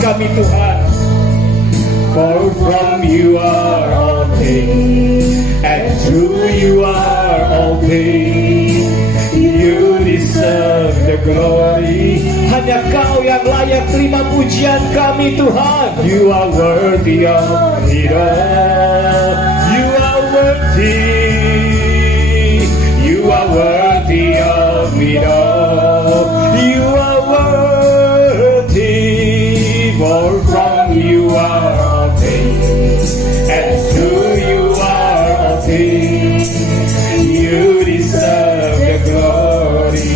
kami Tuhan. For from you are all things, and through you are all things. You deserve the glory. Hanya Kau yang layak terima pujian kami Tuhan. You are worthy of it all. You are worthy. You are worthy of it all. You are worthy. For from you are all things, and through you are all things. You deserve the glory.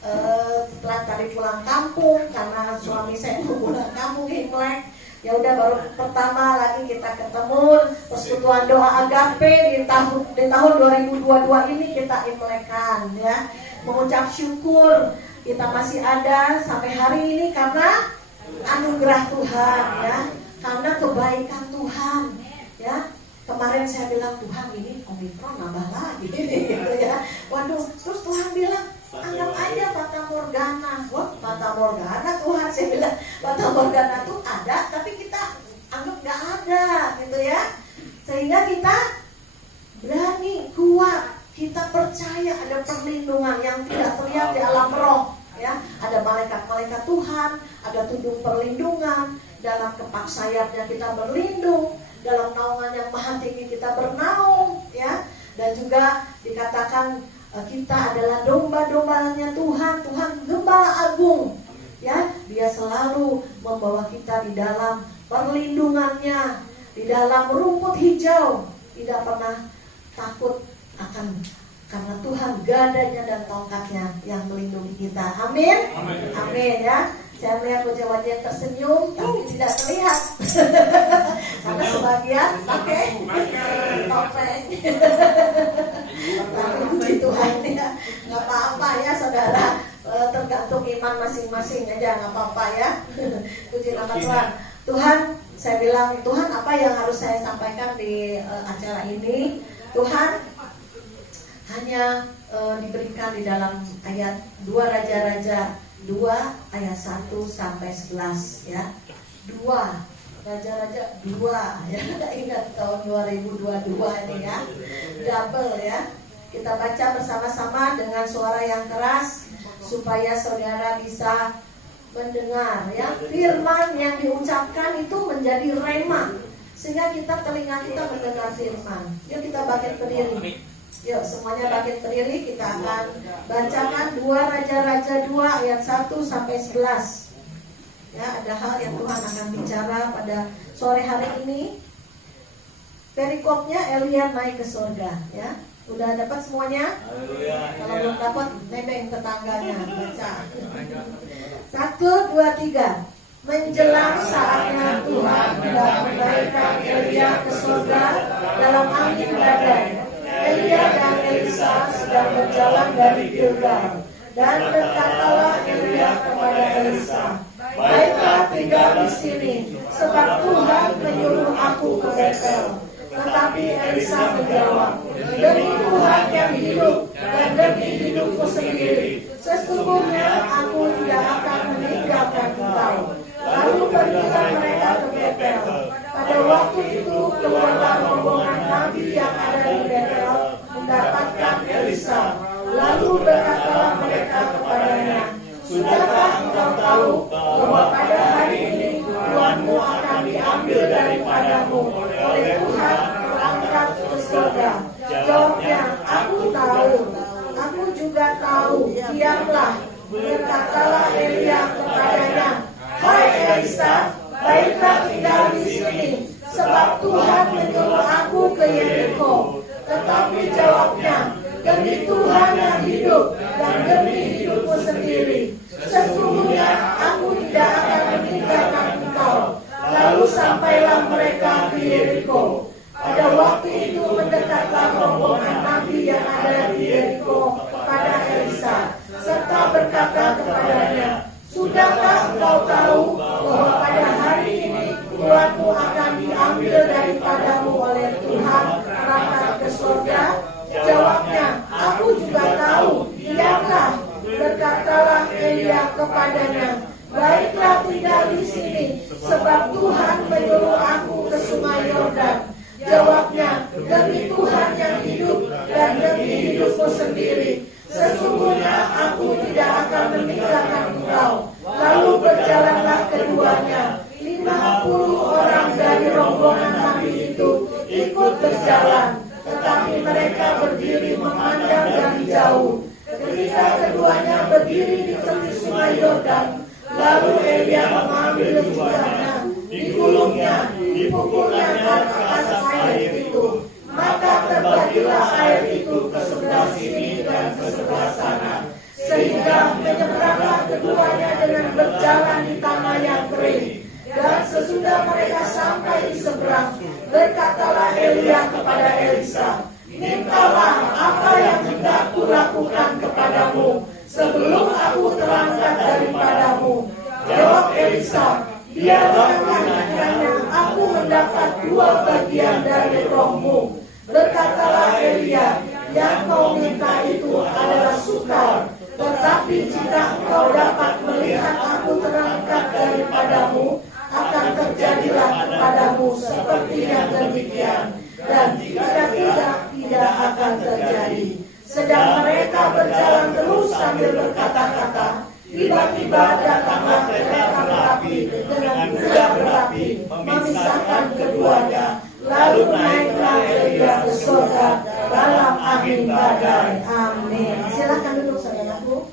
Setelah tadi pulang kampung karena suami saya mau pulang kampung Imlek, ya udah baru pertama lagi kita ketemu persekutuan doa agape di tahun 2022 ini kita imlekan ya, mengucap syukur kita masih ada sampai hari ini karena anugerah Tuhan ya, karena kebaikan Tuhan ya. Kemarin saya bilang Tuhan ini Omikron nambah lagi gitu ya. Waduh, terus Tuhan bilang, anggap aja Fata Morgana. Wah, Fata Morgana Tuhan, saya bilang Fata Morgana itu ada, tapi kita anggap gak ada gitu ya. Sehingga kita berani, kuat, kita percaya ada perlindungan yang tidak terlihat di alam roh ya. Ada malaikat-malaikat Tuhan, ada tudung perlindungan, dalam kepak sayapnya kita berlindung, dalam naungan yang maha tinggi kita bernaung ya. Dan juga dikatakan kita adalah domba-dombanya Tuhan, Tuhan gembala agung ya. Dia selalu membawa kita di dalam perlindungannya, di dalam rumput hijau, tidak pernah takut akan, karena Tuhan gadanya dan tongkatnya yang melindungi kita. Amin. Amin ya. Saya melihat wajah-wajah yang tersenyum tapi tidak terlihat karena sebagian pakai topeng. Tapi puji Tuhan ya, nggak apa-apa ya saudara, tergantung iman masing-masing aja, nggak apa-apa ya. Puji nama Tuhan. Tuhan, saya bilang, Tuhan apa yang harus saya sampaikan di acara ini? Tuhan hanya diberikan di dalam ayat 2 Raja-Raja 2 ayat 1 sampai 11 ya. 2 Raja-Raja 2 ya. Ingat tahun 2022 ini ya. Double ya. Kita baca bersama-sama dengan suara yang keras supaya saudara bisa mendengar ya. Firman yang diucapkan itu menjadi rema, sehingga telinga kita mendengar firman. Yuk kita bangkit berdiri. Yuk semuanya bangkit berdiri, kita akan bacakan 2 Raja-Raja 2 ayat 1 sampai 11. Ya, ada hal yang Tuhan akan bicara pada sore hari ini. Perikopnya Elia naik ke surga ya. Udah dapat semuanya? Kalau belum dapat, nebeng tetangganya baca. 1, 2, 3. Menjelang saatnya Tuhan hendak menaikkan Elia ke surga dalam angin badai. Elia dan Elisa sedang berjalan dari Gilgal, dan berkatalah Elia kepada Elisa, baiklah tinggal di sini, sebab Tuhan menyuruh aku ke Betel. Tetapi Elisa menjawab, demi Tuhan yang hidup dan demi hidupku sendiri, sesungguhnya aku tidak akan meninggalkan engkau. Lalu pergilah mereka ke Betel. Pada waktu itu keluarlah rombongan nabi yang ada di Betel mendapatkan Elisa. Lalu berkatalah mereka kepadanya, sudahkah engkau tahu bahwa pada hari ini tuanmu akan diambil daripadamu oleh Tuhan berangkat ke surga? Jawabnya, aku tahu, aku juga tahu. Diamlah. Berkatalah Elia kepadanya, hai Elisa, baiklah tinggal di sini, sebab Tuhan menyuruh aku ke Yeriko. Tetapi jawabnya, demi Tuhan yang hidup dan demi hidupku sendiri, sesungguhnya aku tidak akan meninggalkan engkau. Lalu sampailah mereka ke Yeriko. Pada waktu itu mendekatlah rombongan nabi yang ada di Yeriko kepada Elisa, serta berkata kepadanya, sudahkah engkau tahu bahwa pada hari ini tuanmu akan diambil daripadamu oleh Tuhan berangkat ke surga? Jawabnya, aku juga tahu. Diamlah. Berkatalah Elia kepadanya, baiklah tinggal di sini, sebab Tuhan menyuruh aku ke sungai Yordan. Jawabnya, demi Tuhan yang hidup dan demi hidupku sendiri, sesungguhnya aku tidak akan meninggalkan engkau. Lalu berjalanlah keduanya. 50 orang dari rombongan nabi itu ikut berjalan, tetapi mereka berdiri memandang dari jauh. Ketika keduanya berdiri di tepi sungai Yordan, lalu Elia mengambil jubahnya, digulungnya, dipukulnya ke atas air itu. Maka terbagilah air itu ke sebelah sini dan ke sebelah sana, sehingga menyeberanglah keduanya dengan berjalan di tanah yang kering. Dan sesudah mereka sampai di seberang, berkatalah Elia kepada Elisa, mintalah apa yang hendak kulakukan kepadamu sebelum aku terangkat daripadamu. Jawab Elisa, biarlah kiranya aku mendapat 2 bagian dari rohmu. Berkatalah Elia, yang kau minta itu adalah sukar. Tetapi jika engkau dapat melihat aku terangkat daripadamu, akan terjadilah kepadamu seperti yang demikian. Dan jika tidak akan terjadi. Sedang mereka berjalan terus sambil berkata-kata, tiba-tiba datanglah kereta berapi dengan kuda berapi memisahkan keduanya. Lalu naiklah Elia ke surga dalam angin badai. Amin. Silakan duduk saudaraku.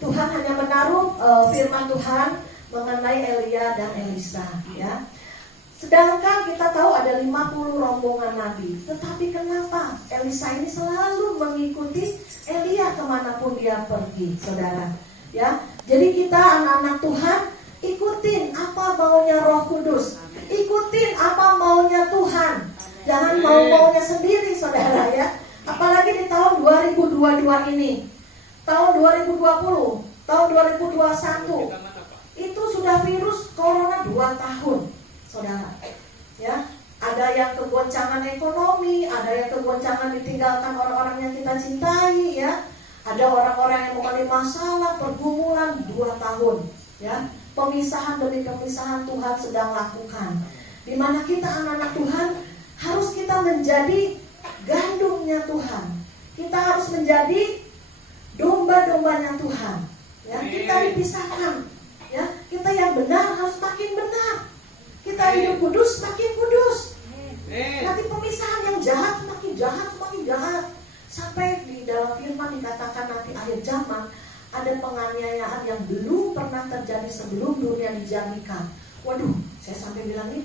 Tuhan hanya menaruh firman Tuhan mengenai Elia dan Elisa, ya. Sedangkan kita tahu ada 50 rombongan nabi. Tetapi kenapa Elisa ini selalu mengikuti Elia kemanapun dia pergi, saudara? Ya, jadi kita anak-anak Tuhan ikutin apa maunya Roh Kudus, ikutin apa maunya Tuhan. Jangan mau-maunya sendiri, saudara, ya. Apalagi di tahun 2022 ini, tahun 2020, tahun 2021, itu sudah virus corona 2 tahun. Saudara, ya, ada yang kegoncangan ekonomi, ada yang kegoncangan ditinggalkan orang-orang yang kita cintai, ya, ada orang-orang yang mengalami masalah, pergumulan 2 tahun, ya, pemisahan demi pemisahan Tuhan sedang lakukan. Di mana kita anak-anak Tuhan harus kita menjadi gandumnya Tuhan, kita harus menjadi domba-dombanya Tuhan, ya, kita dipisahkan, ya, kita yang benar harus makin benar. Kita hidup kudus, makin kudus. Nanti pemisahan yang jahat, semakin jahat, semakin jahat. Sampai di dalam firman dikatakan nanti akhir zaman ada penganiayaan yang belum pernah terjadi sebelum dunia dijadikan. Waduh, saya sampai bilang nih,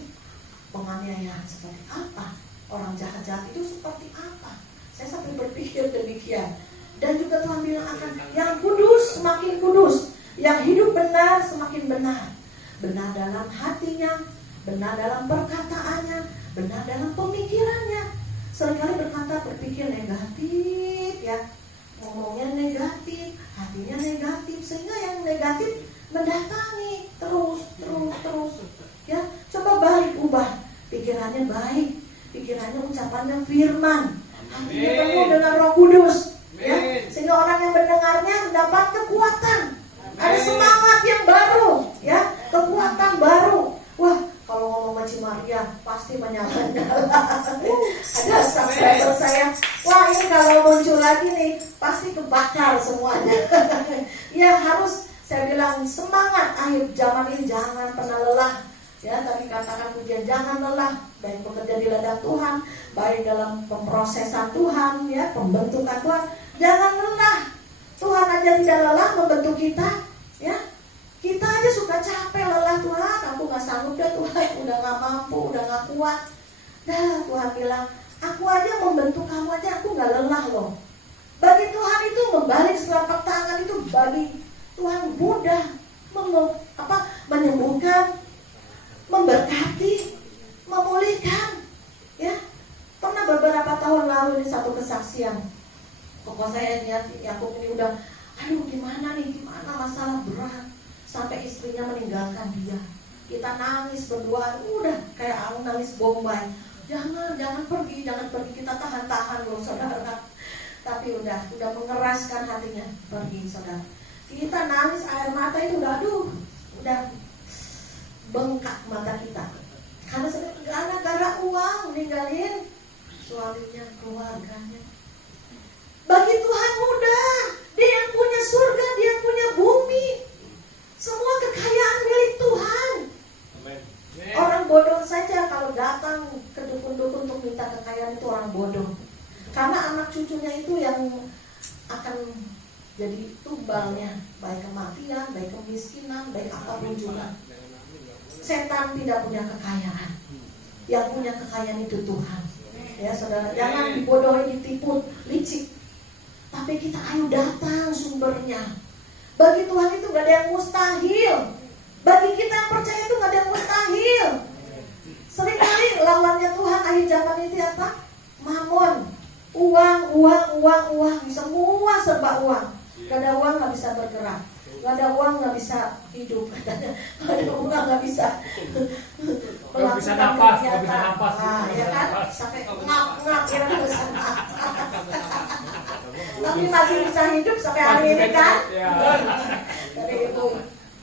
penganiayaan seperti apa? Orang jahat-jahat itu seperti apa? Saya sampai berpikir demikian. Dan juga Tuhan bilang akan yang kudus semakin kudus, yang hidup benar semakin benar. Benar dalam hatinya, benar dalam perkataannya, benar dalam pemikirannya. Seringkali berpikir negatif, ya, ngomongnya negatif, hatinya negatif, sehingga yang negatif mendatangi terus, ya. Coba balik, ubah pikirannya baik, pikirannya ucapannya firman, hatinya penuh dengan Roh Kudus, ya, sehingga orang yang mendengarnya mendapat kekuatan, ada semangat yang baru, ya, kekuatan baru. Wah, kalau ngomong Maci Maria pasti menyala-nyala. Ada subscriber saya, wah ini kalau muncul lagi nih pasti kebakar semuanya. Ya harus, saya bilang semangat akhir zaman ini, jangan pernah lelah. Ya, tadi katakan pujian, jangan lelah, baik bekerja di ladang Tuhan, baik dalam pemrosesan Tuhan, ya, pembentukan Tuhan, jangan lelah. Tuhan aja tidak lelah membentuk kita, ya. Kita aja suka capek, lelah, Tuhan, aku gak sanggup dah Tuhan, udah gak mampu, udah gak kuat. Dah Tuhan bilang, aku aja membentuk kamu aja, aku gak lelah loh. Bagi Tuhan itu membalik telapak tangan itu bagi Tuhan mudah, menyembuhkan, memberkati, memulihkan. Ya, pernah beberapa tahun lalu ini satu kesaksian. Pokok saya lihat Yakub ini udah, aduh gimana masalah berat. Sampai istrinya meninggalkan dia. Kita nangis berdua, udah kayak aku nangis bombay. Jangan pergi, kita tahan loh saudara. Tapi udah mengeraskan hatinya, pergi saudara. Kita nangis, air mata itu udah bengkak mata kita. Karena gara uang meninggalin suaminya, keluarganya. Bagi Tuhan mudah, Dia yang punya surga, Dia yang punya bumi. Semua kekayaan milik Tuhan. Amen. Orang bodoh saja kalau datang ke dukun-dukun untuk minta kekayaan itu orang bodoh. Karena anak cucunya itu yang akan jadi tumbalnya, baik kematian, baik kemiskinan, baik apapun juga. Setan tidak punya kekayaan. Yang punya kekayaan itu Tuhan. Ya saudara, jangan dibodohi, ditipu, licik. Tapi kita ayo datang sumbernya. Bagi Tuhan itu gak ada yang mustahil. Bagi kita yang percaya itu gak ada yang mustahil. Seringkali lawannya Tuhan akhir zaman itu apa? Mamon. Uang. Semua serba uang. Gak ada uang gak bisa bergerak. Gak ada uang gak bisa hidup. Gak ada uang gak bisa melakukan kegiatan. Nah, ya kan? Sampai ngap-ngap ya. Tapi masih bisa hidup sampai hari ini kan? Ya. Dari Ibu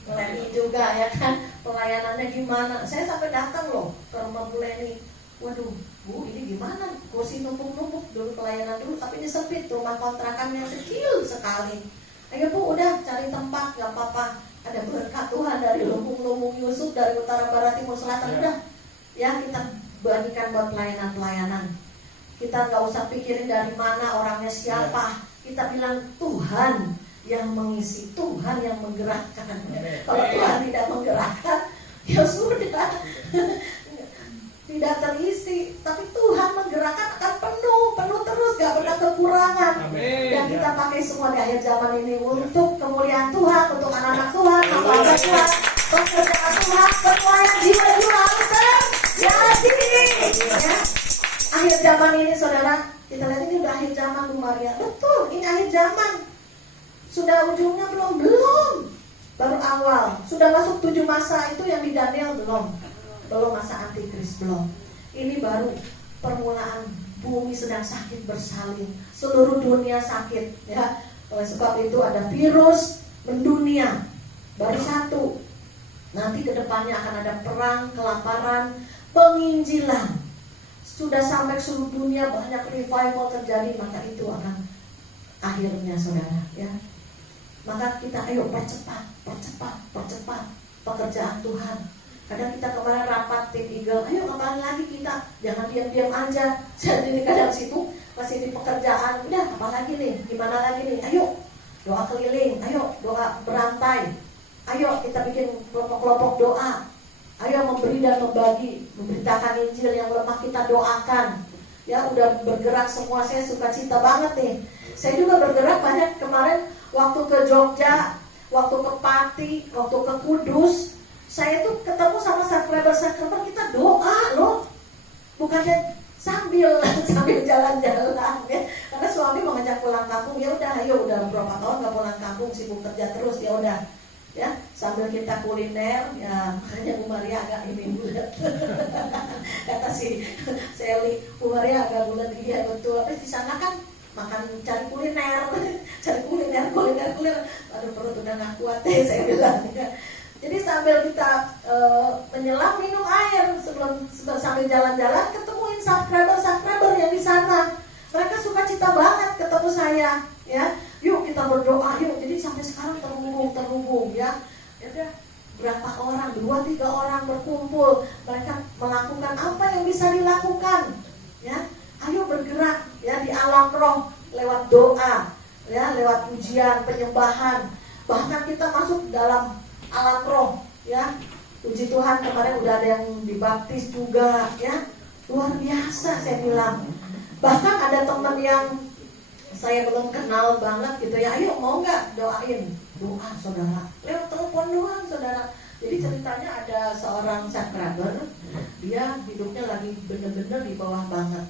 Leni juga ya kan, pelayanannya gimana? Saya sampai datang loh ke rumah Bu Leni. Waduh, Bu, ini gimana? Kursi numpuk-numpuk dulu pelayanan dulu, tapi ini sempit, rumah kontrakannya kecil sekali. Ayo Bu, udah cari tempat, gak apa-apa. Ada berkat Tuhan dari lumbung-lumbung Yusuf, dari utara, barat, timur, selatan. Udah, ya kita bagikan buat pelayanan-pelayanan. Kita gak usah pikirin dari mana orangnya siapa. Kita bilang Tuhan yang mengisi, Tuhan yang menggerakkan. Kalau Tuhan tidak menggerakkan, ya sudah. Tidak terisi, tapi Tuhan menggerakkan akan penuh terus, gak pernah kekurangan. Dan kita pakai semua di akhir zaman ini untuk kemuliaan Tuhan, untuk anak-anak Tuhan, hamba Tuhan, pekerjaan Tuhan, pelayan jiwa-jiwa terjadi. Ya. Akhir zaman ini, saudara, kita lihat ini udah akhir zaman, Bu Maria. Betul, ini akhir zaman. Sudah ujungnya belum? Baru awal. Sudah masuk 7 masa itu yang di Daniel belum masa antikris belum. Ini baru permulaan. Bumi sedang sakit bersalin, seluruh dunia sakit ya. Oleh sebab itu ada virus mendunia, baru satu. Nanti kedepannya akan ada perang, kelaparan, penginjilan. Sudah sampai seluruh dunia banyak revival terjadi, maka itu akan akhirnya, saudara ya. Maka kita ayo percepat pekerjaan Tuhan. Kadang kita kemarin rapat tim Eagle, ayo kembali lagi kita, jangan diam-diam aja. Jadi kadang situ masih di pekerjaan, udah apa lagi nih, gimana lagi nih, ayo doa keliling, ayo doa berantai, ayo kita bikin kelompok-kelompok doa, ayo memberi dan membagi, memberitakan Injil yang lemah kita doakan. Ya udah bergerak semua, saya suka cita banget nih. Saya juga bergerak banyak kemarin waktu ke Jogja, waktu ke Pati, waktu ke Kudus. Saya tuh ketemu sama subscriber kita doa loh, bukannya sambil jalan-jalan ya. Karena suami mau ngajak pulang kampung, ya udah, ayo udah berapa tahun nggak pulang kampung, sibuk kerja terus, ya udah, ya sambil kita kuliner, ya makanya Bu Maria agak ini bulat. Kata si Sally, Bu Maria agak bulat, iya betul. Tapi di sana kan makan cari kuliner, aduh perut udah nggak kuat deh saya bilang. Ya. Jadi sambil kita menyelam minum air sambil jalan-jalan, ketemuin subscriber yang di sana. Mereka suka cita banget ketemu saya, ya. Yuk kita berdoa, yuk. Jadi sampai sekarang terhubung, ya. Ya udah, berapa orang, 2-3 orang berkumpul, mereka melakukan apa yang bisa dilakukan, ya. Ayo bergerak, ya, di alam roh lewat doa, ya, lewat pujian, penyembahan. Bahkan kita masuk dalam alam roh, ya. Puji Tuhan kemarin udah ada yang dibaptis juga, ya. Luar biasa saya bilang. Bahkan ada teman yang saya belum kenal banget gitu ya. Ayo mau nggak doain? Doa saudara. Lewat telepon doang saudara. Jadi ceritanya ada seorang subscriber, dia hidupnya lagi bener-bener di bawah banget.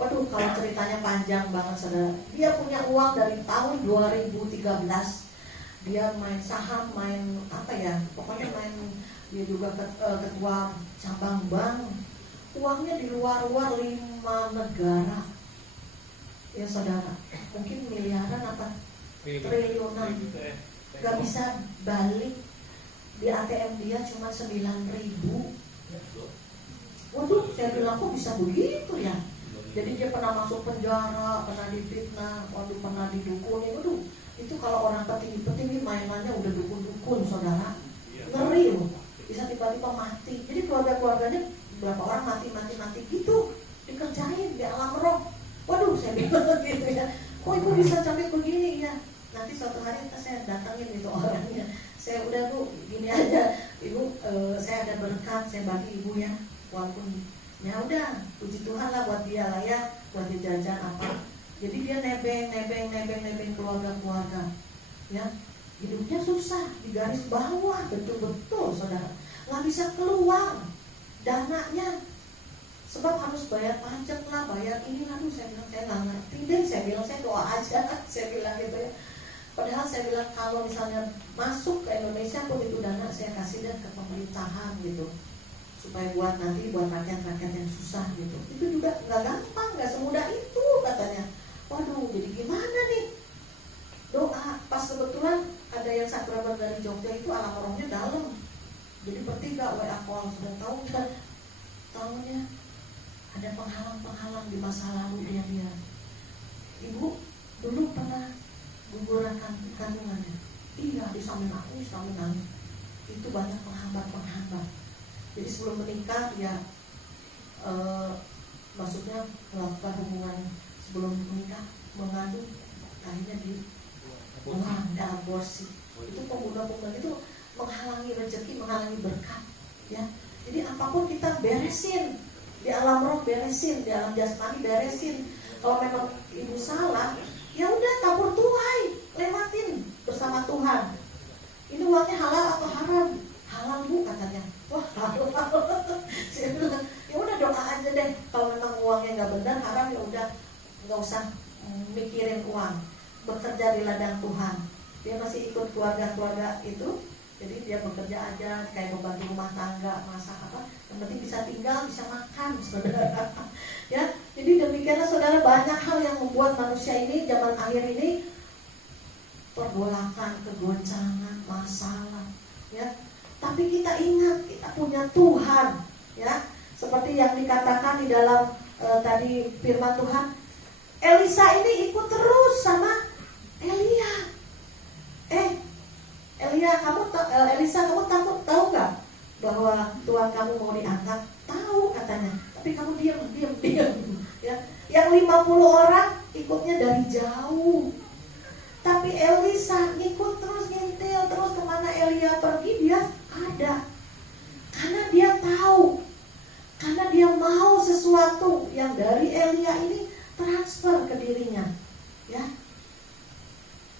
Waduh, kalau ceritanya panjang banget saudara. Dia punya uang dari tahun 2013. Dia main saham, main apa ya, pokoknya dia juga ketua cabang bank. Uangnya di luar-luar 5 negara. Ya saudara, mungkin miliaran apa triliunan. Gak bisa balik. Di ATM dia cuma 9.000. Waduh, saya bilang kok bisa begitu ya. Jadi dia pernah masuk penjara, pernah difitnah, waduh pernah didukuni. Waduh, itu kalau orang petinggi-petinggi mainannya udah dukun-dukun saudara. Ngeri loh, bisa tiba-tiba mati. Jadi keluarga-keluarganya berapa orang mati gitu, dikerjain di alam roh. Waduh, saya bilang gitu ya, kok ibu bisa sampai begini ya. Nanti suatu hari saya datangin itu orangnya. Saya udah Bu, gini aja ibu, saya ada berkat, saya bagi ibu ya. Walaupun ya udah, puji Tuhan lah buat dia lah ya, buat dia jajan apa. Jadi dia nebeng keluarga-keluarga, ya. Hidupnya susah, di garis bawah, betul-betul saudara. Nggak bisa keluar dananya, sebab harus bayar pajak lah, bayar ini. Aduh, saya bilang saya nggak ngerti deh. Saya bilang saya doa aja, saya bilang gitu ya. Padahal saya bilang kalau misalnya masuk ke Indonesia pun itu dana saya kasih deh ke pemerintahan gitu, supaya buat nanti buat rakyat-rakyat yang susah gitu. Itu juga nggak gampang, nggak semudah itu katanya. Waduh, jadi gimana nih? juga WA call. Sudah tahu kan? Tahunya ada penghalang-penghalang di masa lalu dia. Ibu dulu pernah guguran kandungannya. Iya, sampai nangis. Itu banyak penghambat. Jadi sebelum menikah dia maksudnya melakukan hubungan sebelum menikah, mengandung, akhirnya dibuang dan aborsi. Itu pemuda-pemuda itu menghalangi rezeki, menghalangi berkat, ya. Jadi apapun kita beresin, di alam roh beresin, di alam jasmani beresin. Kalau memang ibu salah, ya udah tabur tuai, lewatin bersama Tuhan. Ini uangnya halal atau haram? Halal bu katanya. Wah halal. Saya bilang, ya udah doa aja deh. Kalau memang uangnya nggak benar, haram, ya udah nggak usah mikirin uang. Bekerja di ladang Tuhan. Dia masih ikut keluarga itu. Jadi dia bekerja aja kayak membantu rumah tangga, masak apa, yang penting bisa tinggal, bisa makan, saudara. Ya, jadi demikianlah saudara, banyak hal yang membuat manusia ini zaman akhir ini pergolakan, kegoncangan, masalah, ya. Tapi kita ingat kita punya Tuhan, ya. Seperti yang dikatakan di dalam tadi firman Tuhan, Elisa ini ikut terus sama Elia. Elisa, kamu tahu nggak bahwa Tuhan kamu mau diangkat? Tahu katanya, tapi kamu diam. Ya, yang 50 orang ikutnya dari jauh, tapi Elisa ngikut terus, ngintil terus kemana Elia pergi dia ada, karena dia tahu, karena dia mau sesuatu yang dari Elia ini transfer ke dirinya, ya.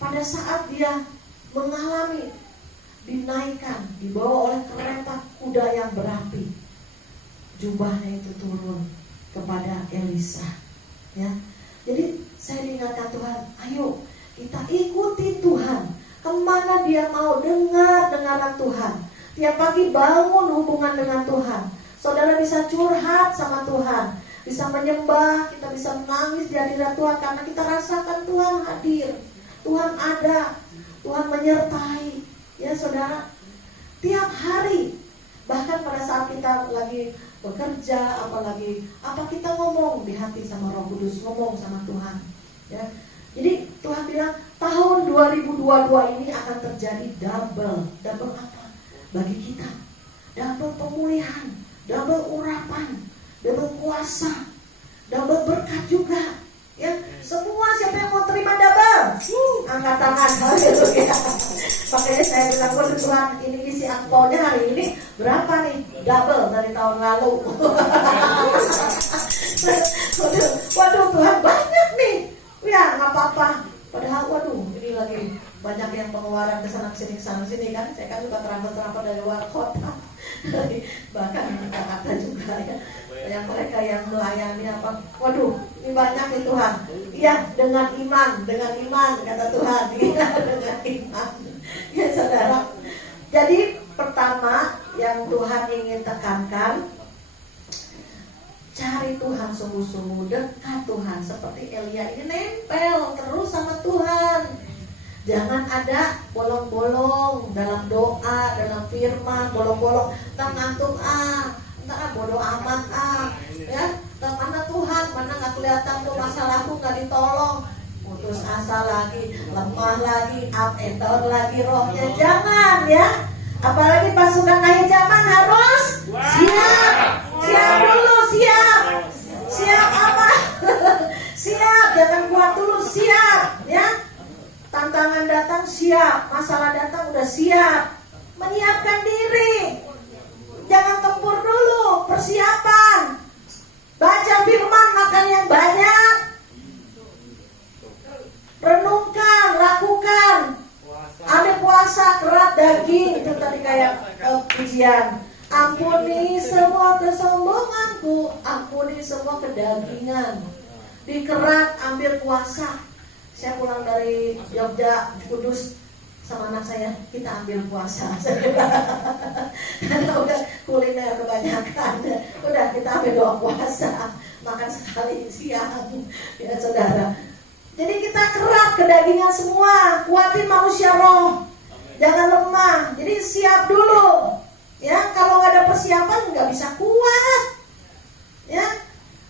Pada saat dia mengalami dinaikkan, dibawa oleh kereta kuda yang berapi, jubahnya itu turun kepada Elisa, ya. Jadi saya diingatkan Tuhan, ayo kita ikuti Tuhan kemana dia mau, dengar Tuhan. Tiap pagi bangun hubungan dengan Tuhan. Saudara bisa curhat sama Tuhan, bisa menyembah, kita bisa menangis di hadirat Tuhan karena kita rasakan Tuhan hadir, Tuhan ada, Tuhan menyertai. Ya saudara, tiap hari, bahkan pada saat kita lagi bekerja, apa kita ngomong di hati sama Roh Kudus, ngomong sama Tuhan, ya. Jadi Tuhan bilang tahun 2022 ini akan terjadi double apa? Bagi kita, double pemulihan, double urapan, double kuasa, double berkat juga, ya. Semua siapa yang mau terima double, angkat tangan, haleluya. Makanya saya bilang, waduh Tuhan, ini isi angpaonya hari ini berapa nih? Double dari tahun lalu. Waduh Tuhan, banyak nih. Ya nggak apa-apa. Padahal waduh, ini lagi banyak yang pengeluaran kesana sini kan. Saya kan juga transfer dari luar kota. Bahkan Jakarta juga ya. Yang mereka yang melayani apa, waduh ini banyak nih Tuhan. Iya, dengan iman kata Tuhan. Iya, dengan iman. Ya saudara. Jadi pertama yang Tuhan ingin tekankan, cari Tuhan sungguh-sungguh, dekat Tuhan. Seperti Elia ini nempel terus sama Tuhan. Jangan ada bolong-bolong dalam doa, dalam firman, bolong-bolong. Entah ngantuk entah bodoh amat ya. Entah mana Tuhan, mana nggak kelihatan tuh masalahku nggak ditolong. Putus asa lagi, lemah lagi, up and down lagi rohnya. Jangan ya. Apalagi pasukan akhir zaman harus siap dulu, siap apa? Siap, jangan kuat dulu, siap ya. Tantangan datang siap, masalah datang udah siap. Menyiapkan diri. Jangan tempur dulu, persiapan. Baca firman, makan yang banyak. Renungkan, lakukan. Ada puasa, kerat daging. Itu tadi kayak pujian. Ampuni semua kesombonganku, ampuni semua kedagingan. Dikerat, ambil puasa. Saya pulang dari Jogja, Kudus, sama anak saya, kita ambil puasa. Karena udah kuliner kebanyakan, udah kita ambil doa puasa, makan sekali siang, ya saudara. Jadi kita kerat kedagingan semua, kuatin manusia roh, jangan lemah. Jadi siap dulu, Ya, kalau nggak ada persiapan nggak bisa kuat. Ya,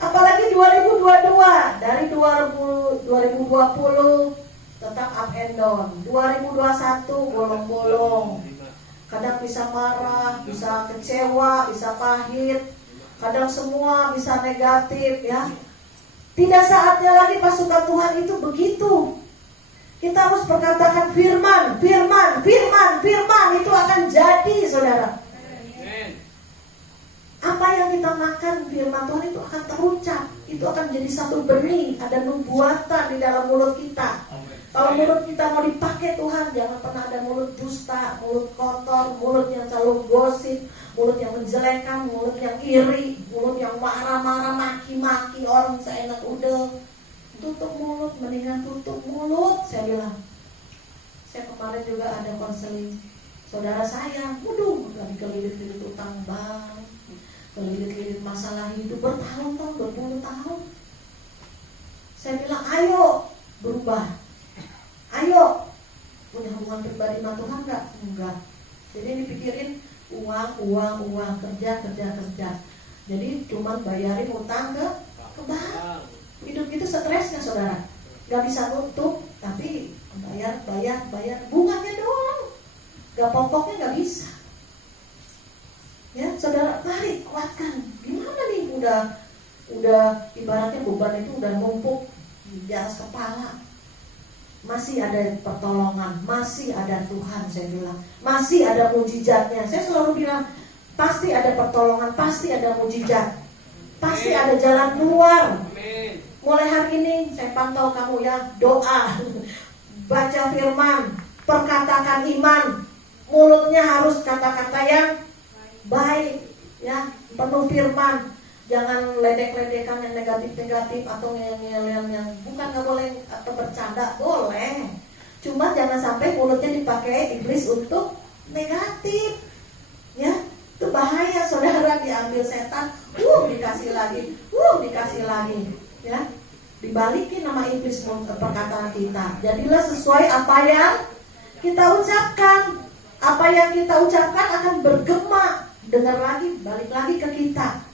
apalagi 2022, dari 2020 tetap up and down, 2021 bolong-bolong. Kadang bisa marah, bisa kecewa, bisa pahit, kadang semua bisa negatif ya. Tidak saatnya lagi pasukan Tuhan itu begitu. Kita harus perkatakan firman, firman, firman, firman, itu akan jadi, saudara. Apa yang kita makan firman Tuhan itu akan terucap, itu akan jadi satu benih, ada nubuatan di dalam mulut kita. Kalau mulut kita mau dipakai Tuhan, jangan pernah ada mulut dusta, mulut kotor, mulut yang selalu gosip, mulut yang menjelekan, mulut yang iri, mulut yang marah-marah, maki-maki orang seenak udah. Tutup mulut, mendingan tutup mulut, saya bilang. Saya kemarin juga ada konseling saudara saya, waduh, lagi kelilit-lilit utang bank, kelilit-lilit masalah hidup bertahun-tahun, berpuluh tahun. Saya bilang, ayo berubah, ayo punya hubungan pribadi sama Tuhan enggak? Enggak. Jadi dipikirin uang, kerja. Jadi cuman bayarin utang ke bank. Hidup itu stresnya, saudara. Gak bisa nutup, tapi bayar, bunganya doang. Gak pokoknya gak bisa. Ya, saudara, mari kuatkan. Gimana nih, udah ibaratnya beban itu udah numpuk di atas kepala. Masih ada pertolongan, masih ada Tuhan, saya bilang. Masih ada mujizatnya. Saya selalu bilang, pasti ada pertolongan, pasti ada mujizat. Pasti ada jalan keluar. Mulai hari ini saya pantau kamu ya, doa, baca firman, perkatakan iman, mulutnya harus kata-kata yang baik, ya, penuh firman. Jangan ledek-ledekan yang negatif-negatif atau yang bukan, nggak boleh, atau bercanda boleh. Cuma jangan sampai mulutnya dipakai iblis untuk negatif, ya. Itu bahaya, saudara, diambil setan, dikasih lagi, ya. Dibalikin nama iblis perkataan kita. Jadilah sesuai apa yang kita ucapkan. Apa yang kita ucapkan akan bergema, dengar lagi, balik lagi ke kita.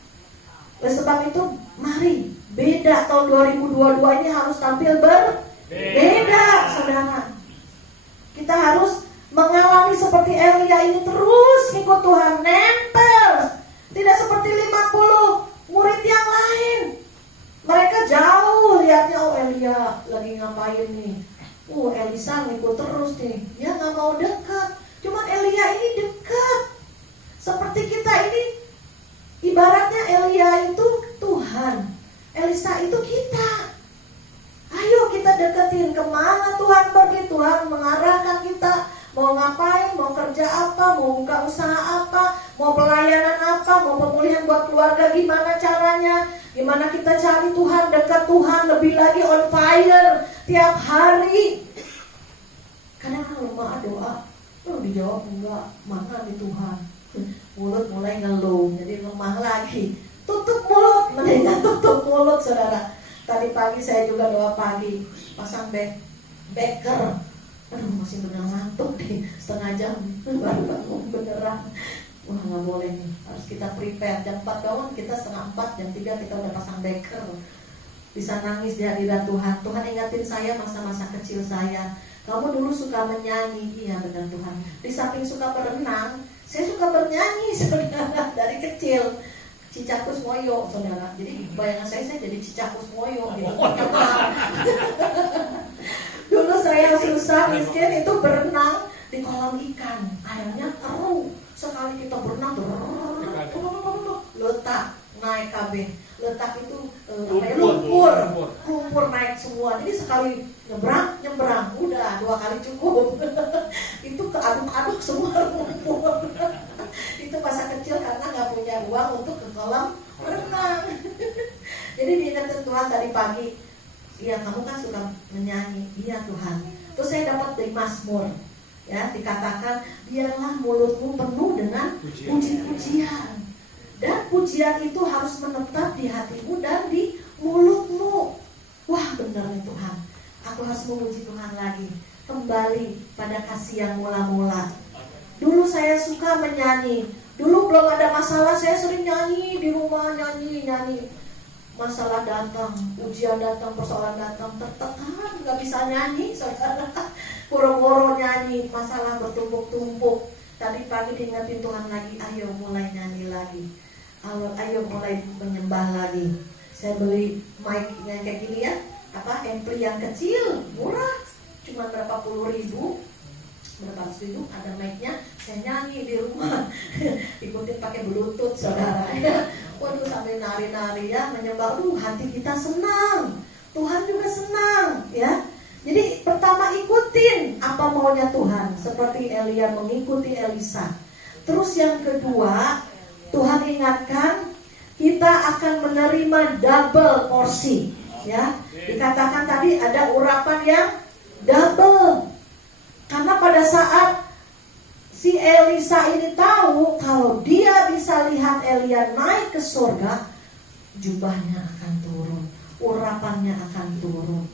Oleh sebab itu, mari beda, tahun 2022 ini harus tampil berbeda, saudara. Kita harus mengalami seperti Elia ini, terus ikut Tuhan, nempel. Tidak seperti 50 murid yang lain. Mereka jauh lihatnya, oh Elia lagi ngapain nih, Elisa ngikut terus nih, dia gak mau dekat. Cuman Elia ini dekat. Seperti kita ini, ibaratnya Elia itu Tuhan, Elisa itu kita. Ayo kita deketin, kemana Tuhan pergi, Tuhan mengarahkan kita. Mau ngapain, mau kerja apa, mau buka usaha apa, mau pelayanan apa, mau pemulihan buat keluarga, gimana caranya. Gimana kita cari Tuhan, dekat Tuhan, lebih lagi on fire tiap hari. Kadang lemah doa, dijawab enggak, mana di Tuhan. Mulut mulai ngeluh, jadi lemah lagi. Tutup mulut, mendingan tutup mulut, saudara. Tadi pagi saya juga doa pagi, pasang beker. Aduh, masih benar ngantuk nih, setengah jam baru bangun beneran. Wah, gak boleh nih, harus kita prepare. Jam 4 bangun, kita setengah 4, jam 3 kita udah pasang beker. Bisa nangis di hadirat Tuhan. Tuhan ingatin saya masa-masa kecil saya. Kamu dulu suka menyanyi. Iya benar Tuhan. Di samping suka berenang, saya suka bernyanyi sebenarnya dari kecil. Cicakus Moyo, saudara. Jadi bayangan saya jadi Cicakus Moyo gitu. Dulu saya susah miskin itu berenang di kolam ikan, airnya keruh. Sekali kita berenang, letak naik KB, letak itu lumpur naik semua. Jadi sekali nyebrang, udah 2 kali cukup. Itu keaduk-aduk semua lumpur. Itu masa kecil karena nggak punya uang untuk ke kolam renang. Jadi diingetin Tuhan tadi pagi, iya kamu kan suka menyanyi, iya Tuhan. Terus saya dapat dari Mazmur. Ya, dikatakan biarlah mulutmu penuh dengan puji-pujian. Dan pujian itu harus menetap di hatimu dan di mulutmu. Wah benar nih Tuhan, aku harus memuji Tuhan lagi. Kembali pada kasih yang mula-mula. Dulu saya suka menyanyi, Dulu belum ada masalah, saya sering nyanyi di rumah, nyanyi. Masalah datang, ujian datang, persoalan datang, tertekan, nggak bisa nyanyi, saudara. Boro-boro nyanyi, masalah bertumpuk-tumpuk. Tadi pagi diingetin Tuhan lagi, ayo mulai nyanyi lagi, ayo mulai menyembah lagi. Saya beli mic yang kayak gini ya, ampli yang kecil, murah, cuma berapa puluh ribu, ada mic-nya. Saya nyanyi di rumah, ikutin pakai bluetooth, saudara. Waduh, sambil nari-nari ya, menyembah. Hati kita senang, Tuhan juga senang ya. Jadi pertama ikutin apa maunya Tuhan, seperti Elia mengikuti Elisa. Terus yang kedua, Tuhan ingatkan kita akan menerima double porsi ya. Dikatakan tadi ada urapan yang double. Karena pada saat si Elisa ini tahu kalau dia bisa lihat Elia naik ke surga, jubahnya akan turun, urapannya akan turun.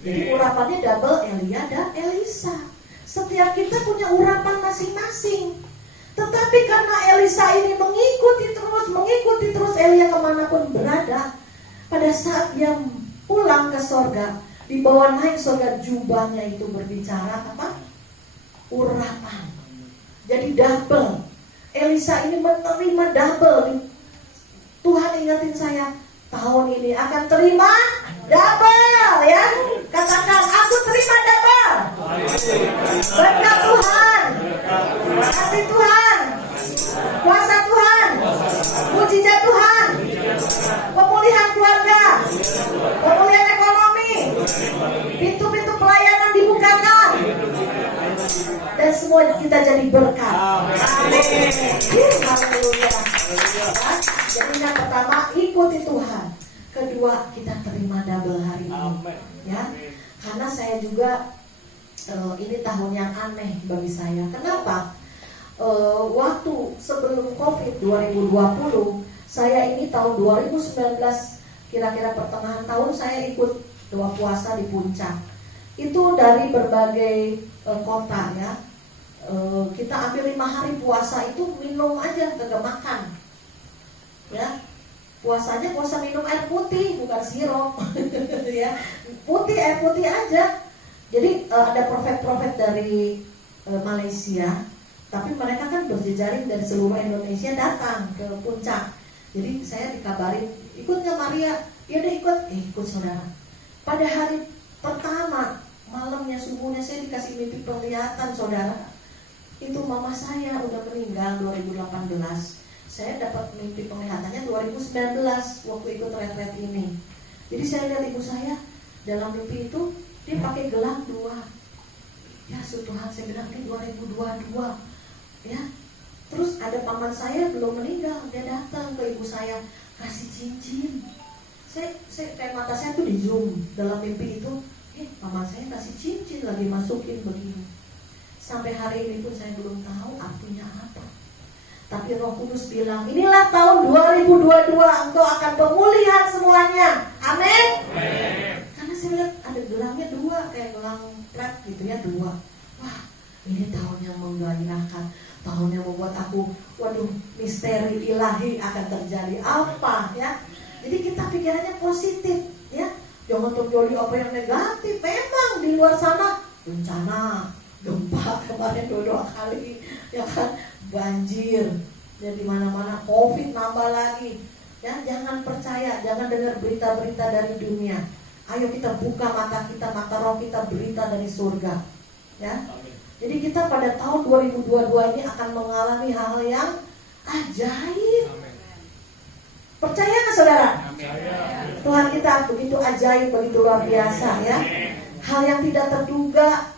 Jadi urapannya double, Elia dan Elisa. Setiap kita punya urapan masing-masing. Tetapi karena Elisa ini mengikuti terus Elia kemanapun berada, pada saat dia pulang ke surga, dibawa naik surga, jubahnya itu berbicara apa? Urapan. Jadi double. Elisa ini menerima double. Tuhan ingatin saya, tahun ini akan terima double ya. Katakan, aku terima double. Berkat Tuhan, kasih Tuhan, kuasa Tuhan, mujizat Tuhan, pemulihan keluarga, pemulihan ekonomi, pintu-pintu pelayanan dibukakan, dan semua kita jadi berkat. Amin. Haleluya. Jadi yang pertama, ikuti Tuhan. Kedua, kita terima double hari ini. Ya, karena saya juga ini tahun yang aneh bagi saya. Kenapa? Waktu sebelum COVID 2020, saya ini tahun 2019, kira-kira pertengahan tahun saya ikut doa puasa di Puncak. Itu dari berbagai kota ya. Kita ambil 5 hari puasa itu minum aja, kagak makan. Ya, puasanya puasa minum air putih, bukan sirup. Ya, putih, air putih aja. Jadi ada profet-profet dari Malaysia, tapi mereka kan berjejaring dari seluruh Indonesia datang ke Puncak. Jadi saya dikabarin, ikut nggak Maria? Ya udah ikut saudara. Pada hari pertama, malamnya, subuhnya saya dikasih mimpi penglihatan, saudara. Itu mama saya udah meninggal 2018. Saya dapat mimpi penglihatannya 2019 waktu ikut retret ini. Jadi saya lihat ibu saya dalam mimpi itu, dia pakai gelang 2. Ya Tuhan, saya bilang ini 2022. Ya. Terus ada paman saya belum meninggal, dia datang ke ibu saya kasih cincin. Saya kayak mata saya tuh di zoom dalam mimpi itu. Paman saya kasih cincin lagi, masukin begini. Sampai hari ini pun saya belum tahu artinya apa. Tapi Roh Kudus bilang, inilah tahun 2022, engkau akan pemulihan semuanya. Amin. Karena saya lihat ada gelangnya 2, kayak gelang plat gitu ya, 2. Wah, ini tahun yang menggairahkan, tahun yang membuat aku, waduh, misteri ilahi akan terjadi apa ya. Jadi kita pikirannya positif ya. Jangan terjadi apa yang negatif. Memang di luar sana bencana, gempa kemarin 2 kali ya kan, banjir ya, di mana-mana COVID nambah lagi ya. Jangan percaya, jangan dengar berita-berita dari dunia. Ayo kita buka mata kita, mata roh kita, berita dari surga ya. Jadi kita pada tahun 2022 ini akan mengalami hal yang ajaib. Percaya nggak saudara? Tuhan kita begitu ajaib, begitu luar biasa ya. Hal yang tidak terduga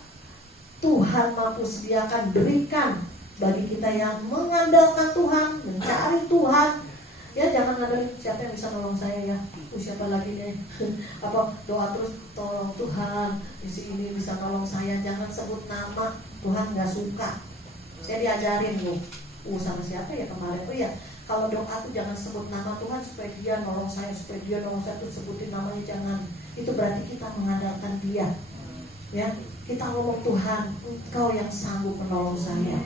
Tuhan mampu sediakan, berikan bagi kita yang mengandalkan Tuhan, mencari Tuhan. Ya, jangan ngandelin siapa yang bisa nolong saya ya. Siapa lagi deh? Apa doa terus, tolong Tuhan, isi ini bisa nolong saya. Jangan sebut nama, Tuhan nggak suka. Saya diajarin loh. Sama siapa ya kemarin? Oh ya, kalau doa tuh jangan sebut nama Tuhan supaya dia nolong saya, supaya dia nolong saya, tuh sebutin namanya jangan. Itu berarti kita mengandalkan dia. Ya, kita ngomong, Tuhan, Engkau yang sanggup menolong saya.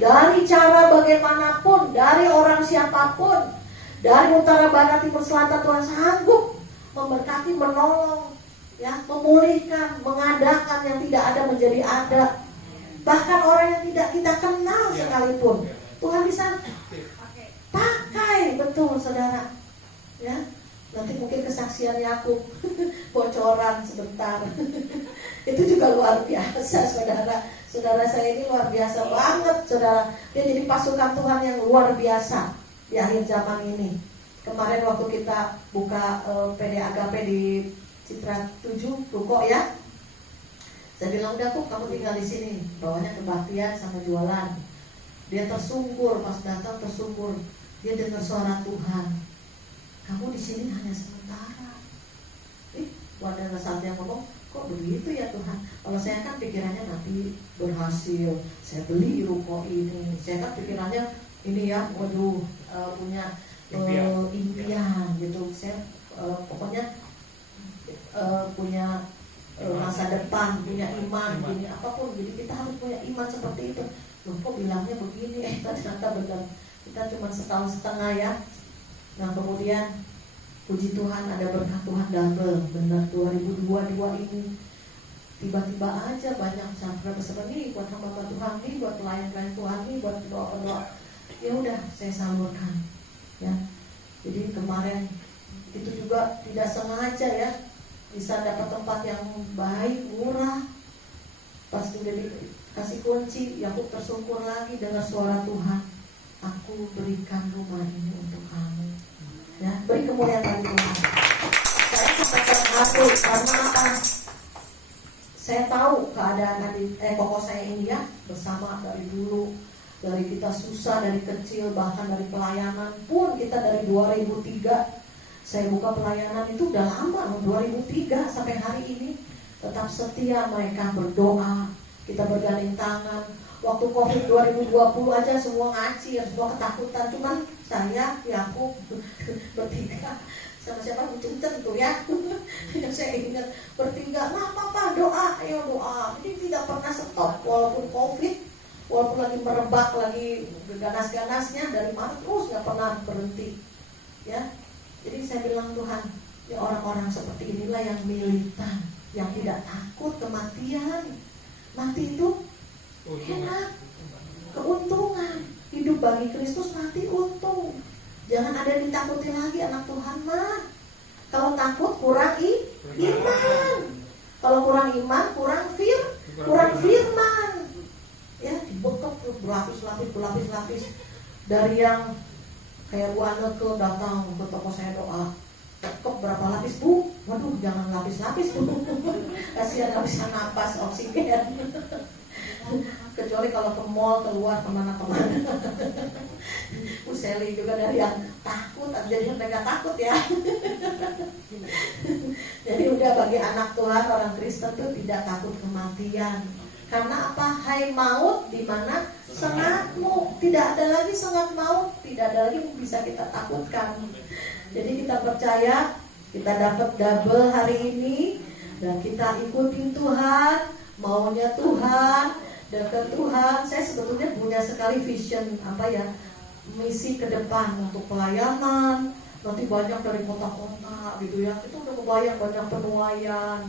Dari cara bagaimanapun, dari orang siapapun, dari utara, barat, timur, selatan, Tuhan sanggup memberkati, menolong, ya, memulihkan, mengadakan yang tidak ada menjadi ada. Bahkan orang yang tidak kita kenal sekalipun, Tuhan bisa pakai, betul saudara. Ya, nanti mungkin kesaksian Yakub bocoran sebentar. Itu juga luar biasa, saudara. Saudara saya ini luar biasa banget, saudara. Dia jadi pasukan Tuhan yang luar biasa di akhir zaman ini. Kemarin waktu kita buka PD Agape di Citra 7 ruko ya, saya bilang, udah kok kamu tinggal di sini, bawahnya kebaktian sama jualan. Dia tersungkur, pas datang tersungkur. Dia dengar suara Tuhan, kamu di sini hanya sementara. Pada saat yang ngomong, kok begitu ya Tuhan? Kalau saya kan pikirannya nanti berhasil, saya beli ruko ini. Saya kan pikirannya ini ya, waduh, punya impian gitu. Saya pokoknya punya masa depan, punya iman, punya apapun. Jadi kita harus punya iman seperti itu. Loh, kok bilangnya begini? Ternyata benar. Kita cuma setahun setengah ya. Nah kemudian puji Tuhan ada berkat Tuhan double. Benar 2022 ini tiba-tiba aja banyak saudara nih buat hamba Tuhan nih, buat pelayan-pelayan Tuhan nih, buat doa-doa. Ya udah saya salurkan. Ya. Jadi kemarin itu juga tidak sengaja ya, bisa dapat tempat yang baik, murah. Pas udah dikasih kunci, Yakub tersungkur lagi dengan suara Tuhan, aku berikan rumah ini untuk kamu. Ya, beri kemuliaan bagi Tuhan. Saya sampai terharu karena apa? Saya tahu keadaan koko saya ini ya, bersama dari dulu, dari kita susah dari kecil, bahkan dari pelayanan pun kita dari 2003. Saya buka pelayanan itu udah lama loh, 2003 sampai hari ini. Tetap setia mereka berdoa, kita bergandeng tangan. Waktu Covid 2020 aja semua ngacir, semua ketakutan. Cuman saya, Yakub bertiga sama siapa Bucenten tuh ya. Saya ingat bertiga, nah papa doa, ayo doa. Jadi tidak pernah stop walaupun Covid, walaupun lagi merebak, lagi ganas-ganasnya dari Maret terus nggak pernah berhenti. Ya. Jadi saya bilang, Tuhan, ya orang-orang seperti inilah yang militan, yang tidak takut kematian. Mati itu enak, keuntungan. Hidup bagi Kristus, mati untung. Jangan ada yang ditakuti lagi anak Tuhan mah. Kalau takut kurang iman. Kalau kurang iman, kurang firman. Ya, dibekap berlapis-lapis. Dari yang kayak Ruana ke datang ke toko saya doa, kok berapa lapis bu? Waduh, jangan lapis-lapis bu. Kasihan lapisan napas, oksigen. Kecuali kalau ke mall, keluar kemana-kemana. Bu Seli juga dari yang takut, jadinya mereka takut ya. Jadi udah bagi anak Tuhan, orang Kristen tuh tidak takut kematian. Karena apa? Hai maut, di mana sengatmu? Tidak ada lagi sengat maut, tidak ada lagi yang bisa kita takutkan. Jadi kita percaya kita dapat double hari ini, dan kita ikutin Tuhan, maunya Tuhan, dekat Tuhan. Saya sebetulnya punya sekali vision misi ke depan untuk pelayanan. Nanti banyak dari kota-kota gitu ya. Itu udah kebayang banyak penuaian.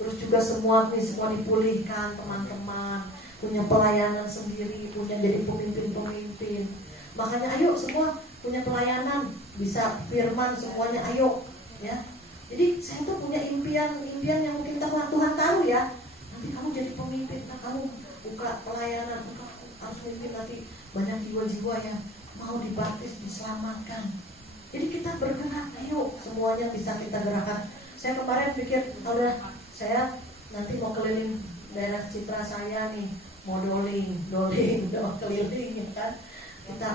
Terus juga semua dipulihkan, teman-teman punya pelayanan sendiri, punya jadi pemimpin-pemimpin. Makanya ayo semua punya pelayanan, bisa firman semuanya, ayo ya. Jadi saya tuh punya impian yang mungkin Tuhan taruh ya. Nanti kamu jadi pemimpin, kamu buka pelayanan, harus memimpin nanti banyak jiwa-jiwa yang mau dibaptis, diselamatkan. Jadi kita bergerak, ayo semuanya bisa kita gerakan. Saya kemarin pikir, saya nanti mau keliling daerah Citra saya nih, mau doling keliling ya kan. Kita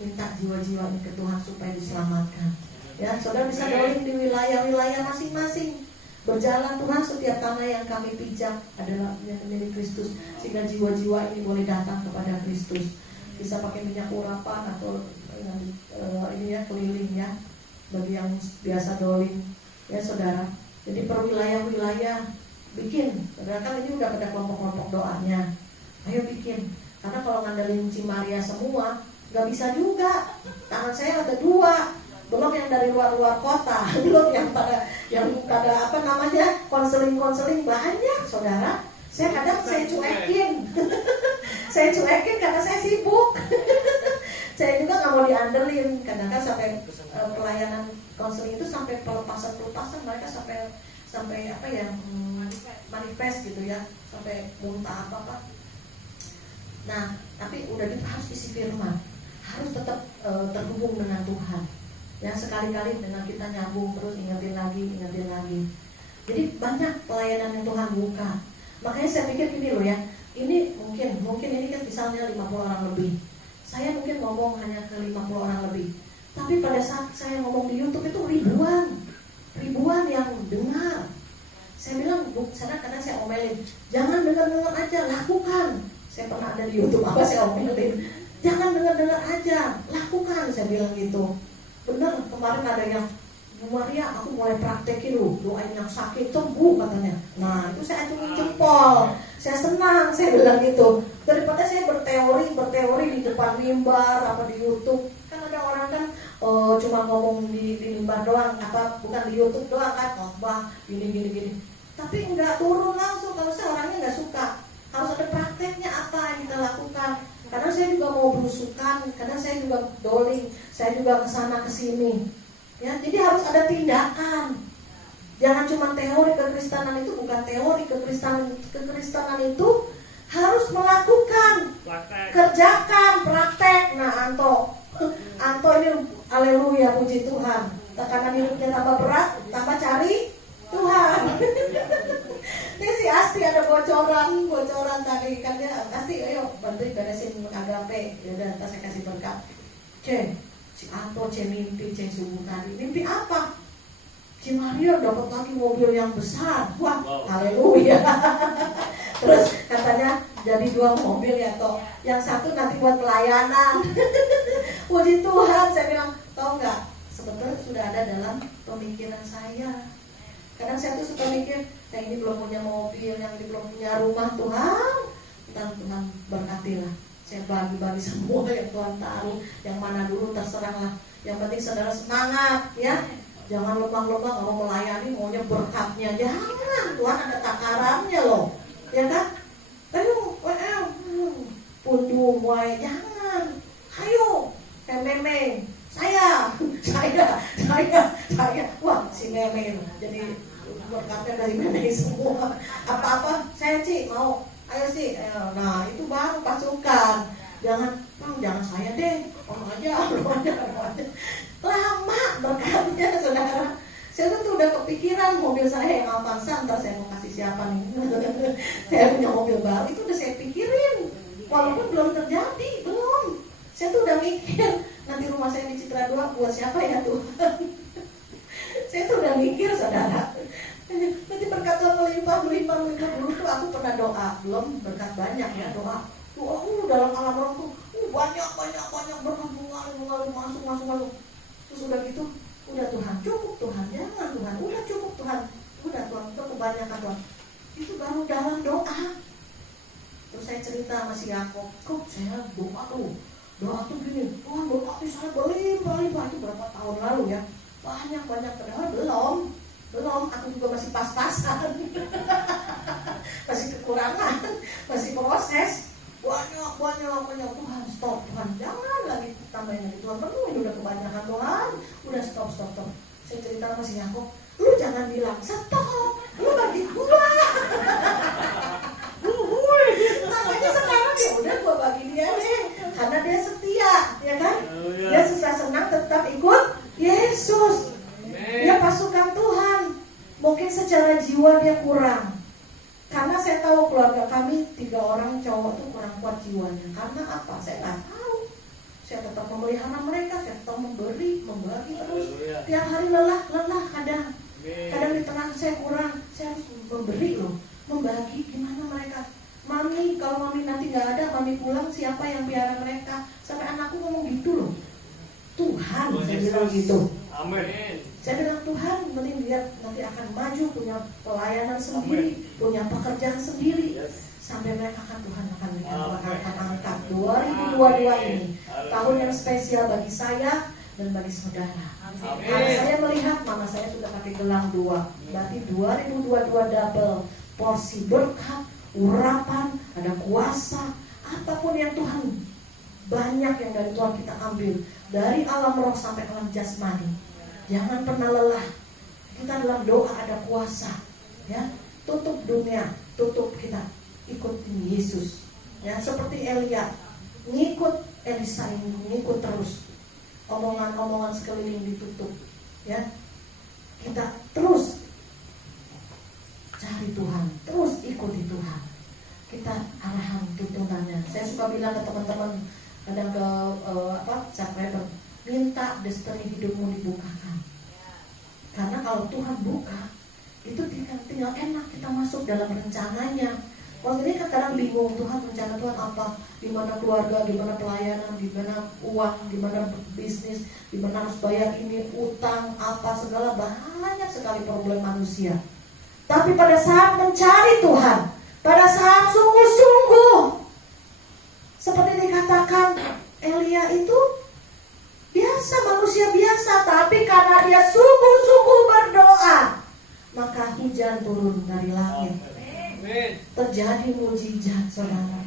minta jiwa-jiwa ini ke Tuhan supaya diselamatkan. Ya, saudara bisa doling di wilayah-wilayah masing-masing. Berjalan Tuhan, setiap tanah yang kami pijak adalah milik Kristus, sehingga jiwa-jiwa ini boleh datang kepada Kristus. Bisa pakai minyak urapan atau ini ya, keliling ya, bagi yang biasa doling ya saudara. Jadi per wilayah-wilayah bikin. Padahal kan ini udah ada kelompok-kelompok doanya. Ayo bikin. Karena kalau ngandelin Cimaria semua, nggak bisa juga. Tangan saya ada 2, belum yang dari luar kota, belum yang pada apa namanya konseling banyak, saudara. Saya kadang saya cuekin, saya cuekin karena saya sibuk. Saya juga nggak mau diandelin. Kadang-kadang sampai pelayanan konseling itu sampai pelepasan mereka sampai apa ya manifest gitu ya, sampai muntah apa. Nah, tapi udah gitu harus isi firman, harus tetap terhubung dengan Tuhan. Ya sekali-kali dengan kita nyambung terus ingetin lagi. Jadi banyak pelayanan yang Tuhan buka. Makanya saya pikir gini loh ya, ini mungkin ini kan misalnya 50 orang lebih. Saya mungkin ngomong hanya ke 50 orang lebih. Tapi pada saat saya ngomong di YouTube itu ribuan yang dengar. Saya bilang, karena saya omelin, jangan dengar aja, lakukan. Saya pernah ada di YouTube saya omelin, jangan dengar aja, lakukan. Saya bilang gitu. Bener, kemarin ada yang, Bu Maria, aku mulai praktekin loh, doain yang sakit sembuh katanya. Nah itu saya acungin jempol, saya senang, saya bilang gitu. Daripada saya berteori di depan mimbar apa di YouTube. Kan ada orang kan cuma ngomong di mimbar doang, bukan di YouTube doang kan, khotbah gini. Tapi nggak turun langsung. Kalau saya orangnya nggak suka, harus ada prakteknya apa yang kita lakukan. Karena saya juga mau berusukan, karena saya juga doling, saya juga kesana kesini. Ya, jadi harus ada tindakan. Jangan cuma teori kekristenan itu, bukan teori kekristenan itu harus melakukan, kerjakan, praktek. Nah, Anto ini haleluya, puji Tuhan. Tekanan hidupnya tambah berat, tambah cari Tuhan. Ini si Asti ada bocoran tadi kan dia. Asti, ayo bantuin beresin agape. Ya udah, ntar saya kasih berkat. Si Anto mimpi subuh tadi. Mimpi apa? Si Maria dapat lagi mobil yang besar. Wah, haleluya. Terus katanya jadi 2 mobil ya toh. Yang satu nanti buat pelayanan. Puji Tuhan. Saya bilang, tahu nggak? Sebetulnya sudah ada dalam pemikiran saya. Kadang saya tuh suka mikir, yang ini belum punya mobil, yang ini belum punya rumah. Tuhan berkatilah. Saya bagi semua yang Tuhan taruh. Yang mana dulu terserahlah. Yang penting saudara semangat ya. Jangan lembang-lembang kalau melayani maunya berkatnya. Jangan, Tuhan ada takarannya loh. Ya kan? Ayo, pundung wae, jangan. Ayo, meme. Saya. Wah, si meme jadi berkatnya dari meme semua. Apa-apa saya mau. Ayo sih, nah itu baru pasukan. Jangan saya deh, om aja. Lama berkatnya saudara. Saya tuh udah kepikiran mobil saya yang Avanza, ntar saya mau kasih siapa nih. Saya punya mobil baru, itu udah saya pikirin. Walaupun belum terjadi, belum. Saya tuh udah mikir, nanti rumah saya di Citra 2 buat siapa ya Tuhan. Saya tuh udah mikir saudara. Nanti berkat Tuhan melimpah. Dulu tuh aku pernah doa, belum berkat banyak ya doa. Dalam alam roh tuh banyak berkat mengalir masuk. Terus udah gitu, udah Tuhan cukup Tuhan, jangan Tuhan, udah cukup Tuhan, udah Tuhan, itu kebanyakan Tuhan. Itu baru dalam doa. Terus saya cerita sama si Yakob, saya doa tuh gini, Tuhan berkati saya berlimpah itu berapa tahun lalu ya, banyak padahal belum, aku juga masih pas-pasan, masih kekurangan, masih proses. Banyak Tuhan, stop Tuhan, jangan lagi tambahin lagi Tuhan, penuhin udah kebanyakan Tuhan, udah stop. Saya cerita sama si Yakob, lu jangan bilang stop, lu bagi gua. Makanya sekarang ya udah gua bagi dia deh, karena dia setia, ya kan? Dia susah senang tetap ikut Yesus. Dia pasukan Tuhan. Mungkin secara jiwa dia kurang. Karena saya tahu keluarga kami 3 orang cowok tuh kurang kuat jiwanya. Karena apa? Saya nggak tahu. Saya tetap memelihara mereka, saya tetap membagi terus. Tiap hari lelah kadang di tengah saya kurang. Saya harus memberi loh, membagi gimana mereka. Mami, kalau mami nanti nggak ada, mami pulang siapa yang biara mereka? Sampai anakku ngomong gitu loh. Tuhan, saya bilang gitu. Amin. Saya bilang, Tuhan, nanti lihat nanti akan maju, punya pelayanan sendiri, punya pekerjaan sendiri. Sampai mereka Tuhan akan angkat 2022 ini tahun yang spesial bagi saya dan bagi saudara. Karena saya melihat mama saya sudah pakai gelang 2, berarti 2022 double porsi berkat, urapan, ada kuasa, apapun yang Tuhan, banyak yang dari Tuhan kita ambil dari alam roh sampai alam jasmani. Jangan pernah lelah. Kita dalam doa ada kuasa, ya. Tutup dunia, tutup kita. Ikutin Yesus, ya, seperti Elia ngikut Elisa ini, ngikut terus. Omongan-omongan sekeliling ditutup, ya. Kita terus cari Tuhan, terus ikuti Tuhan. Kita arahan tuntunannya. Saya suka bilang ke teman-teman, kadang ke subscriber, minta destiny hidupmu dibukakan. Karena kalau Tuhan buka, itu tinggal enak kita masuk dalam rencananya. Waktu ini kan kadang bingung, Tuhan rencana Tuhan apa? Di mana keluarga, di mana pelayanan, di mana uang, di mana bisnis, di mana harus bayar ini, utang, apa segala, banyak sekali problem manusia. Tapi pada saat mencari Tuhan, pada saat sungguh-sungguh, seperti dikatakan Elia itu biasa, manusia biasa, tapi karena dia sungguh-sungguh berdoa, maka hujan turun dari langit. Terjadi mujizat, saudara.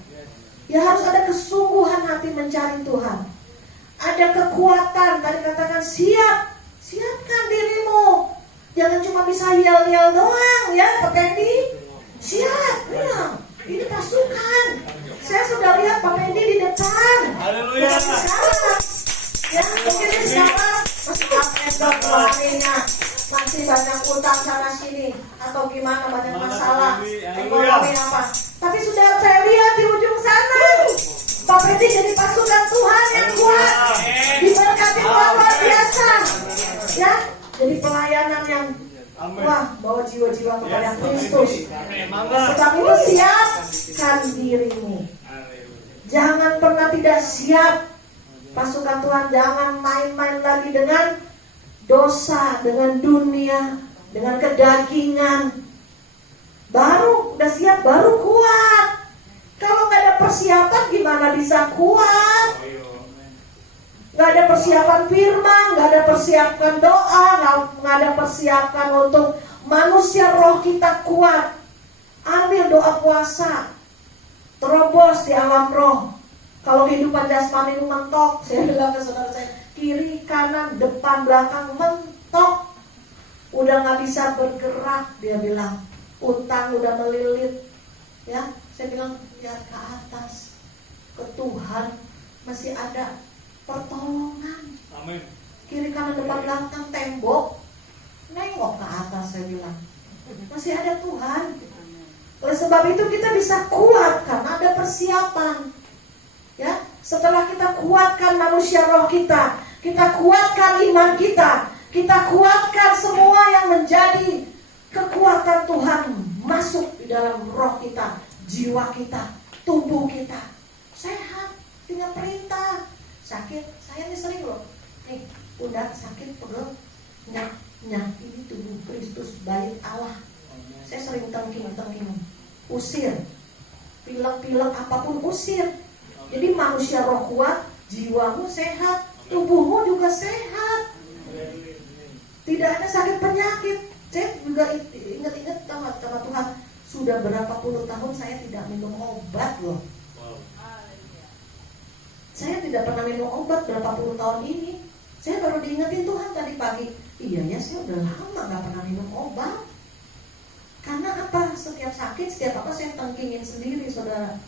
Ya harus ada kesungguhan hati mencari Tuhan. Ada kekuatan, tadi katakan siapkan dirimu. Jangan cuma bisa yel-yel doang, ya Pak Pendi. Siap, ya. Ini pasukan. Saya sudah lihat Pak Pendi di depan. Haleluya. Ya, mungkin siapa masih update keluarganya, masih banyak utang sana sini, atau gimana, banyak masalah ekonomi apa. Tapi sudah saya lihat di ujung sana, Pak Peti jadi pasukan Tuhan yang kuat, diberkati Tuhan luar biasa, ya, jadi pelayanan yang wah, bawa jiwa-jiwa kepada Kristus. Sebab itu siapkan dirimu, jangan pernah tidak siap. Pasukan Tuhan, jangan main-main lagi dengan dosa, dengan dunia, dengan kedagingan. Baru udah siap, baru kuat. Kalau nggak ada persiapan, gimana bisa kuat? Nggak ada persiapan firman, nggak ada persiapan doa, nggak ada persiapan untuk manusia roh kita kuat. Ambil doa puasa, terobos di alam roh. Kalau kehidupan jasmani itu mentok, saya bilang ke saudara saya, kiri, kanan, depan, belakang mentok, udah nggak bisa bergerak. Dia bilang, utang udah melilit, ya. Saya bilang, lihat ke atas, ke Tuhan masih ada pertolongan. Amin. Kiri, kanan, depan, belakang tembok, nengok ke atas. Saya bilang, masih ada Tuhan. Oleh sebab itu kita bisa kuat karena ada persiapan. Ya, setelah kita kuatkan manusia roh kita kuatkan iman kita kuatkan semua yang menjadi kekuatan Tuhan masuk di dalam roh kita, jiwa kita, tubuh kita sehat, tinggal perintah. Sakit, saya ini sering loh, nih pundak sakit, pegel, nyah, ini tubuh Kristus, bayi Allah. Saya sering tengking, usir, pilek apapun usir. Jadi manusia roh kuat, jiwamu sehat, tubuhmu juga sehat. Tidak ada sakit penyakit. Saya juga ingat sama Tuhan, sudah berapa puluh tahun saya tidak minum obat loh. Saya tidak pernah minum obat berapa puluh tahun ini. Saya baru diingetin Tuhan tadi pagi. Iya ya, saya udah lama gak pernah minum obat. Karena apa? Setiap sakit, setiap apa saya tengkingin sendiri, saudara.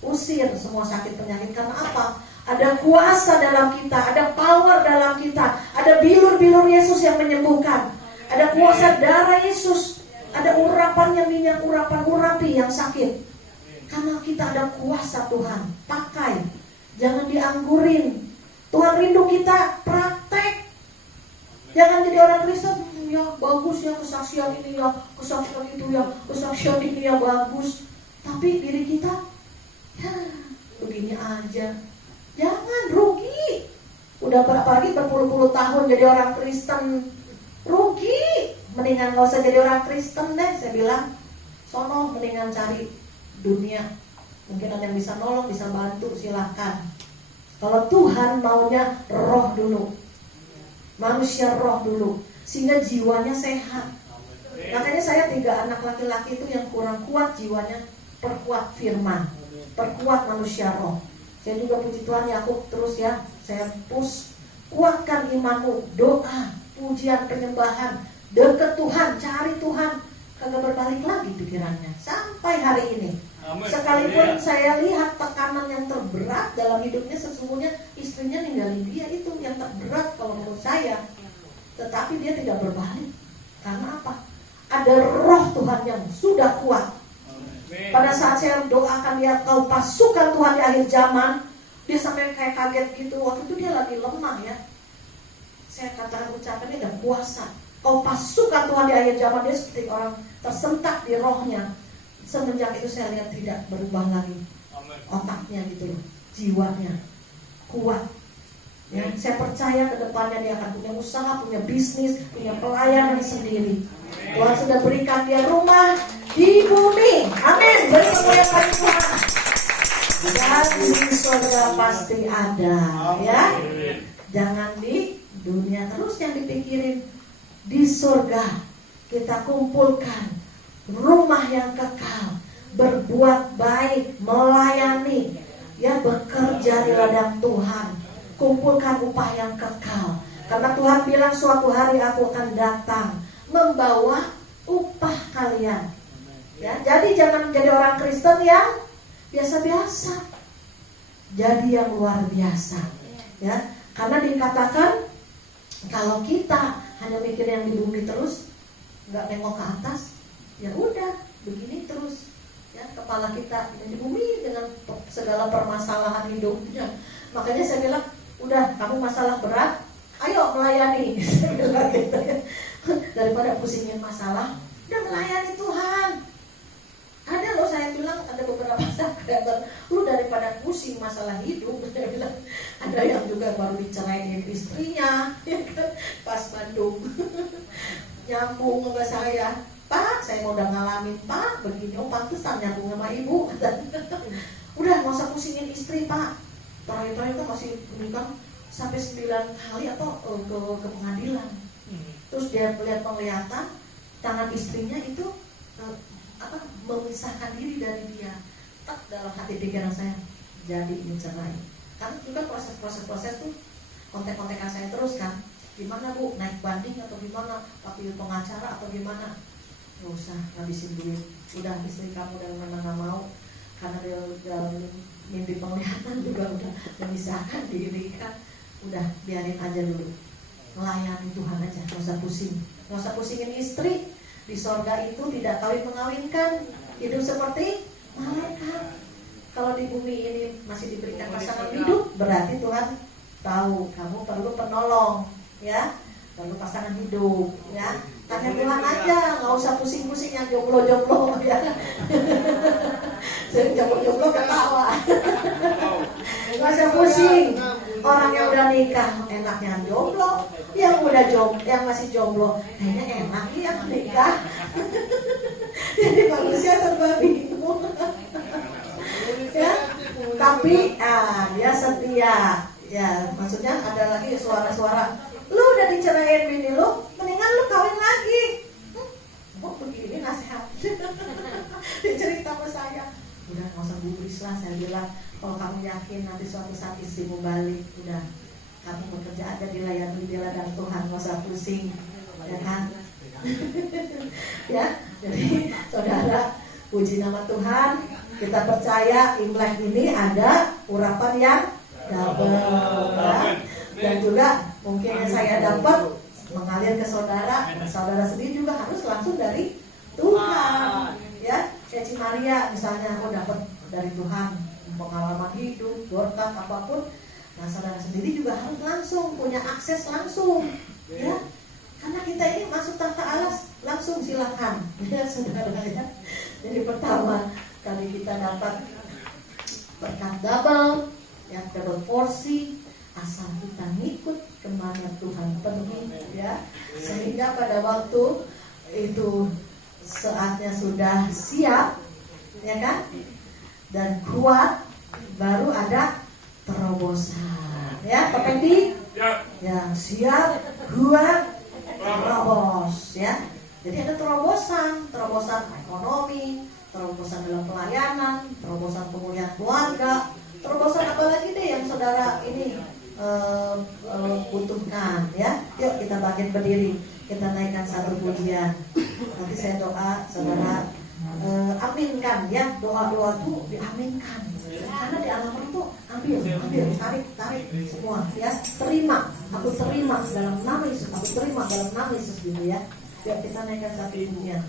Usir semua sakit penyakit. Karena apa? Ada kuasa dalam kita, ada power dalam kita, ada bilur-bilur Yesus yang menyembuhkan, ada kuasa darah Yesus, ada urapannya, minyak urapi yang sakit. Karena kita ada kuasa Tuhan, pakai, jangan dianggurin. Tuhan rindu kita praktek. Jangan jadi orang Kristen, ya bagus ya kesaksian ini ya, kesaksian itu ya, kesaksian ini ya bagus. Tapi diri kita ya, begini aja. Jangan, rugi. Udah apalagi berpuluh-puluh tahun jadi orang Kristen, rugi. Mendingan gak usah jadi orang Kristen deh, saya bilang. Sono mendingan cari dunia. Mungkin ada yang bisa nolong, bisa bantu, silahkan. Kalau Tuhan maunya roh dulu, manusia roh dulu, sehingga jiwanya sehat. Makanya saya 3 anak laki-laki itu yang kurang kuat jiwanya, perkuat firman, perkuat manusia roh. Saya juga puji Tuhan, Yakub terus ya, saya push, kuatkan imanmu, doa, pujian, penyembahan, dekat Tuhan, cari Tuhan. Kagak berbalik lagi pikirannya sampai hari ini. Sekalipun saya lihat tekanan yang terberat dalam hidupnya, sesungguhnya istrinya ninggalin dia, itu yang terberat kalau menurut saya. Tetapi dia tidak berbalik. Karena apa? Ada roh Tuhan yang sudah kuat. Pada saat saya doakan dia, kau pasukan Tuhan di akhir zaman, dia sampai kayak kaget gitu. Waktu itu dia lagi lemah ya. Saya katakan ucapannya ada puasa. Kau pasukan Tuhan di akhir zaman, dia seperti orang tersentak di rohnya. Semenjak itu saya lihat tidak berubah lagi. Otaknya gitu loh, jiwanya kuat. Ya, saya percaya ke depannya dia akan punya usaha, punya bisnis, punya pelayanan sendiri. Tuhan sudah berikan dia rumah di bumi. Amin. Beri kemuliaan bagi Tuhan. Dan di surga pasti ada, ya. Jangan di dunia terus yang dipikirin. Di surga kita kumpulkan rumah yang kekal, berbuat baik, melayani, ya, bekerja di ladang Tuhan. Kumpulkan upah yang kekal. Karena Tuhan bilang suatu hari aku akan datang membawa upah kalian. Ya, jadi jangan jadi orang Kristen yang biasa-biasa. Jadi yang luar biasa. Ya, karena dikatakan kalau kita hanya mikir yang di bumi terus, nggak nengok ke atas, ya udah begini terus. Ya, kepala kita di bumi dengan segala permasalahan hidupnya. Makanya saya bilang, udah kamu masalah berat, ayo melayani. Gitu ya. Daripada pusingin masalah, udah melayani Tuhan. Ada loh, saya bilang ada beberapa sahabat, lu daripada pusing masalah hidup, saya bilang, ada yang juga baru diceraiin istrinya, ya kan, pas Bandung. Nyambung sama saya, Pak, saya mau udah ngalamin Pak, begini, oh pantesan nyambung sama ibu. Udah nggak usah pusingin istri Pak. Terakhir itu masih menikah sampai 9 kali atau ke pengadilan. Terus dia melihat penglihatan tangan istrinya itu memisahkan diri dari dia. Tak dalam hati pikiran saya, jadi mencerai. Kan juga proses tuh kontek-kontekan saya terus kan. Gimana Bu, naik banding atau gimana? Pakai pengacara atau gimana? Nggak usah ngabisin duit. Udah istri kamu dan memang nggak mau. Karena dia dalam mimpi penglihatan juga udah memisahkan diri kan. Udah biarin aja dulu, melayani Tuhan aja, nggak usah pusing, nggak usah pusingin istri. Di sorga itu tidak kawin mengawinkan, hidup seperti malaikat. Kalau di bumi ini masih diberikan pasangan hidup, berarti Tuhan tahu kamu perlu penolong, ya, perlu pasangan hidup, ya. Tanya Tuhan aja, nggak usah pusing-pusing yang jomblo-jomblo, ya. Jomblo-jomblo ketawa. Nggak usah pusing. Orang yang udah nikah enaknya jomblo, yang udah yang masih jomblo kayaknya enak ya nikah. Jadi manusia serba bingung. Ya, tapi dia setia. Ya, maksudnya ada lagi suara-suara, lu udah diceraiin bini lu, mendingan lu kawin lagi. Oh begini nasihat. Dia cerita sama saya, udah nggak usah gubris lah, saya bilang. Kalau kamu yakin nanti suatu saat istrimu balik, udah kamu bekerja aja di ladang Tuhan, nggak usah pusing, ya kan? Ya, jadi saudara, puji nama Tuhan. Kita percaya Imlek ini ada urapan yang double, ya. Dan juga mungkin yang saya dapat mengalir ke saudara, saudara sendiri juga harus langsung dari Tuhan, ya. Kayak Ci Maria misalnya, aku dapat dari Tuhan pengalaman hidup, berkat apapun. Nah, saudara sendiri juga harus langsung punya akses langsung, ya. Karena kita ini masuk tahta Allah langsung, silakan, ya saudara ya. Jadi pertama kali kita dapat berkat double, ya, double porsi, asal kita ngikut kemana Tuhan pergi, ya. Sehingga pada waktu itu saatnya sudah siap, ya kan, dan kuat, baru ada terobosan, ya Pak Pendi, ya siap, kuat, terobos, ya. Jadi ada terobosan ekonomi, terobosan dalam pelayanan, terobosan pemulihan keluarga, terobosan apa lagi deh yang saudara ini butuhkan, ya. Yuk kita bangkit berdiri, kita naikkan satu pujian. Nanti saya doa, saudara aminkan, ya. Doa-doa tuh diaminkan, karena di Al-Quran tuh ambil, tarik semua, ya. Terima, aku terima dalam nama Yesus, aku terima dalam nama Yesus, gitu ya. Yuk kita naikkan satu pujian.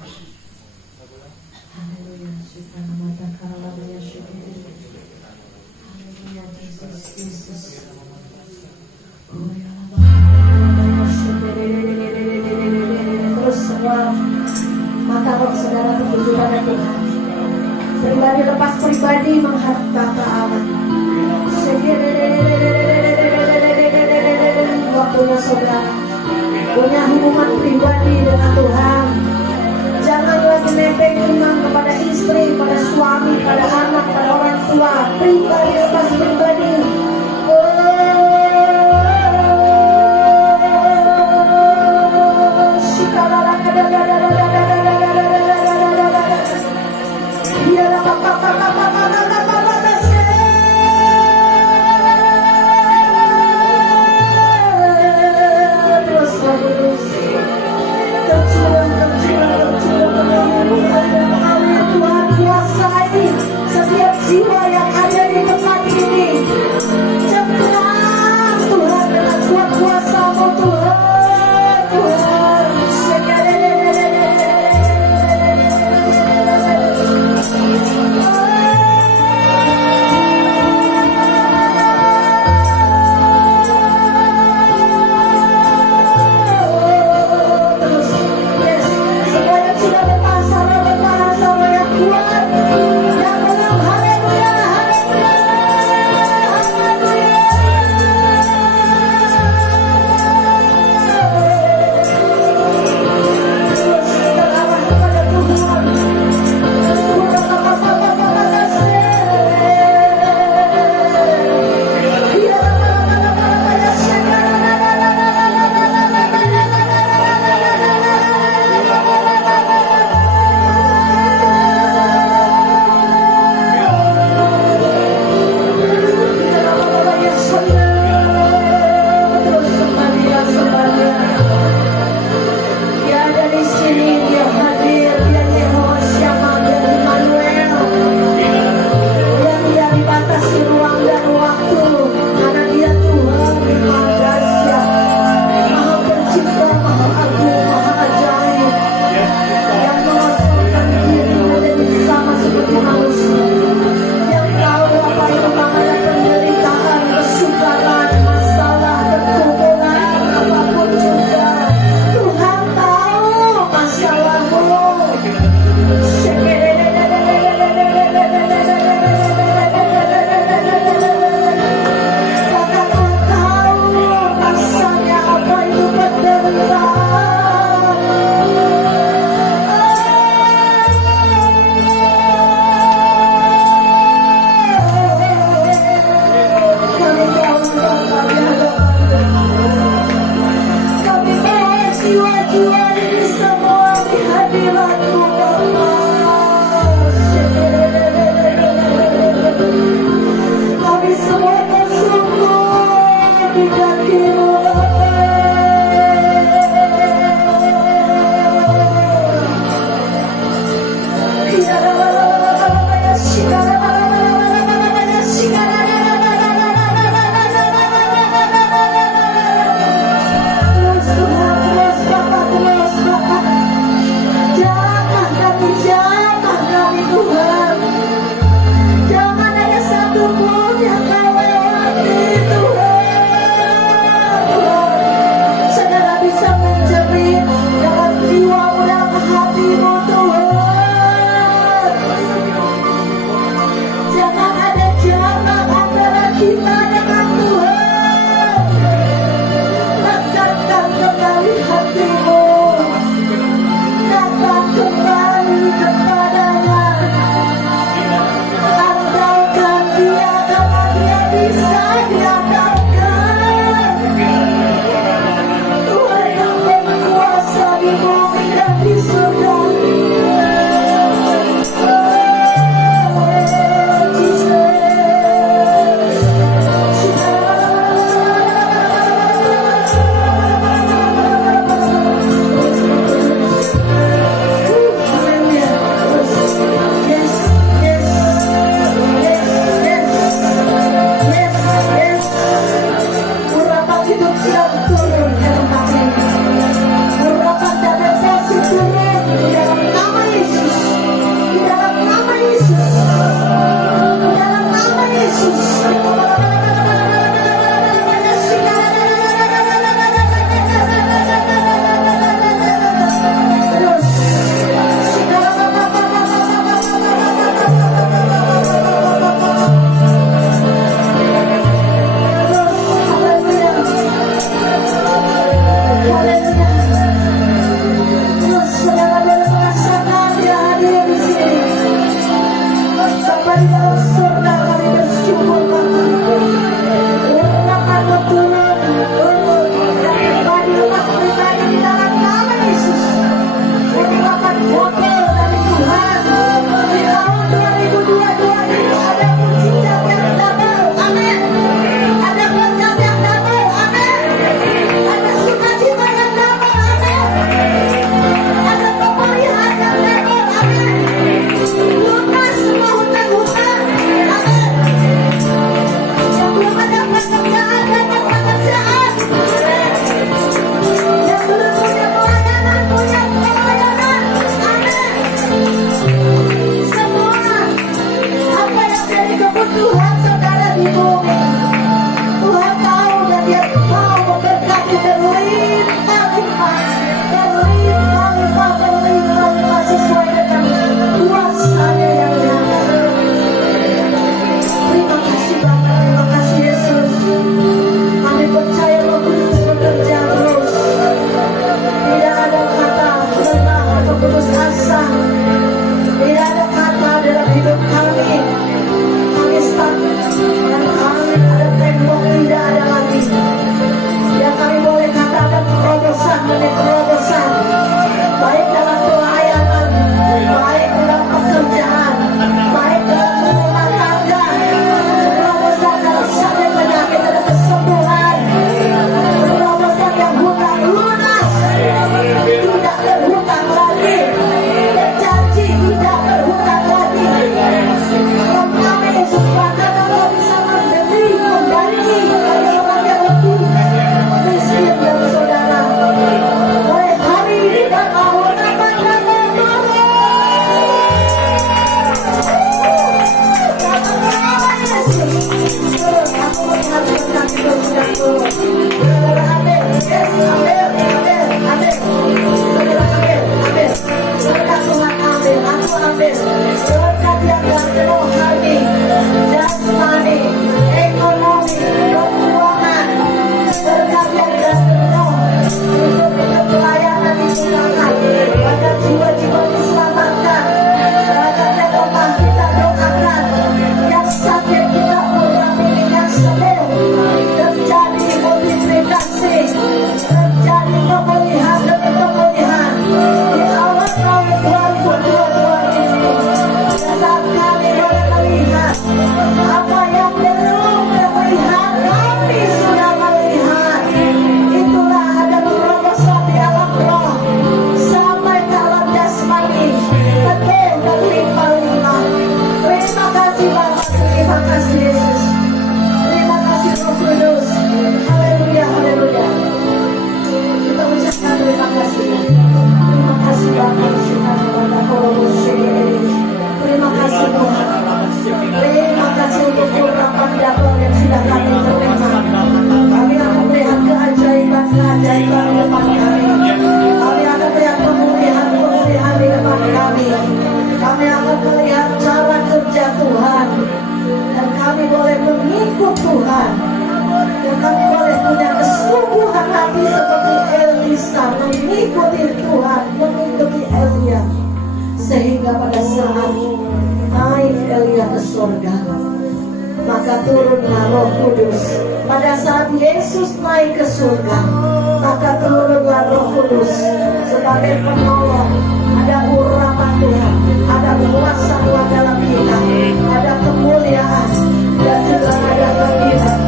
Haleluya, syukur mata haleluya, syukur. Haleluya, Yesus. Terus semua mata roh saudara tertuju pada Tuhan. Pribadi lepas pribadi menghadap Bapa Allah. Waktunya saudara punya hubungan pribadi dengan Tuhan. Jangan lagi nempel iman kepada istri, pada suami, pada anak, pada orang tua. Pribadi lepas pribadi. Tuhan kuasai setiap jiwa yang ada di tempat kasih Yesus. Terima kasih Roh Kudus. Haleluya, haleluya. Kita ucapkan terima kasih. Terima kasih Bapak. Terima kasih Tuhan. Terima kasih untuk urapan dakwah yang sudah kami terima. Kami akan melihat keajaiban-keajaiban di depan kami. Kami akan melihat pemulihan-pemulihan di depan kami. Kami akan melihat cara kerja Tuhan. Dan kami boleh mengikut Tuhan. Dan kami boleh punya kesungguhan hati seperti Elisa, mengikuti Tuhan, mengikuti Elia. Sehingga pada saat naik Elia ke surga, maka turunlah Roh Kudus. Pada saat Yesus naik ke surga, maka turunlah Roh Kudus sebagai penolong. Ada urapan Tuhan, ada kuasa Tuhan dalam kita, ada kemuliaan, dan juga ada kemuliaan,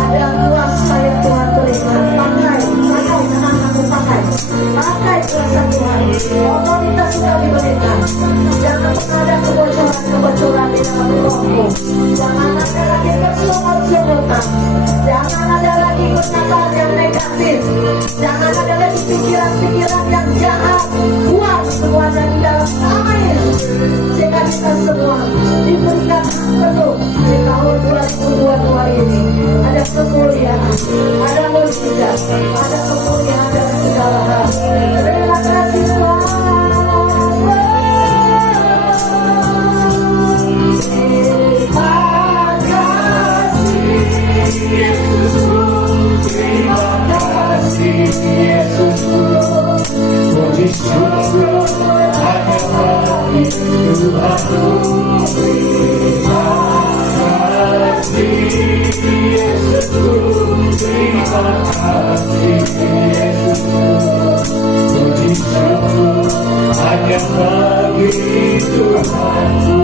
ada kuasa yang Tuhan berikan. Pakai anak-anakku, pakai kuasa Tuhan. Otoritas sudah diberikan. Jangan ada kebocoran di dalam rohmu. Jangan ada lagi persungut-sungutan. Jangan ada lagi pernyataan yang negatif. Jangan ada lagi pikiran-pikiran yang jahat. Buang semuanya di dalam nama Yesus. Sehingga kita semua diberikan penuh di tahun 2022 ini. Ada kemuliaan, ada mujizat, ada kemuliaan dalam segala hal. Terima kasih Tuhan. Yesusku, terima kasih Yesusku, puji syukur hanya bagi Tuhanku. Terima kasih Yesusku, terima kasih Yesusku, puji syukur hanya bagi Tuhanku.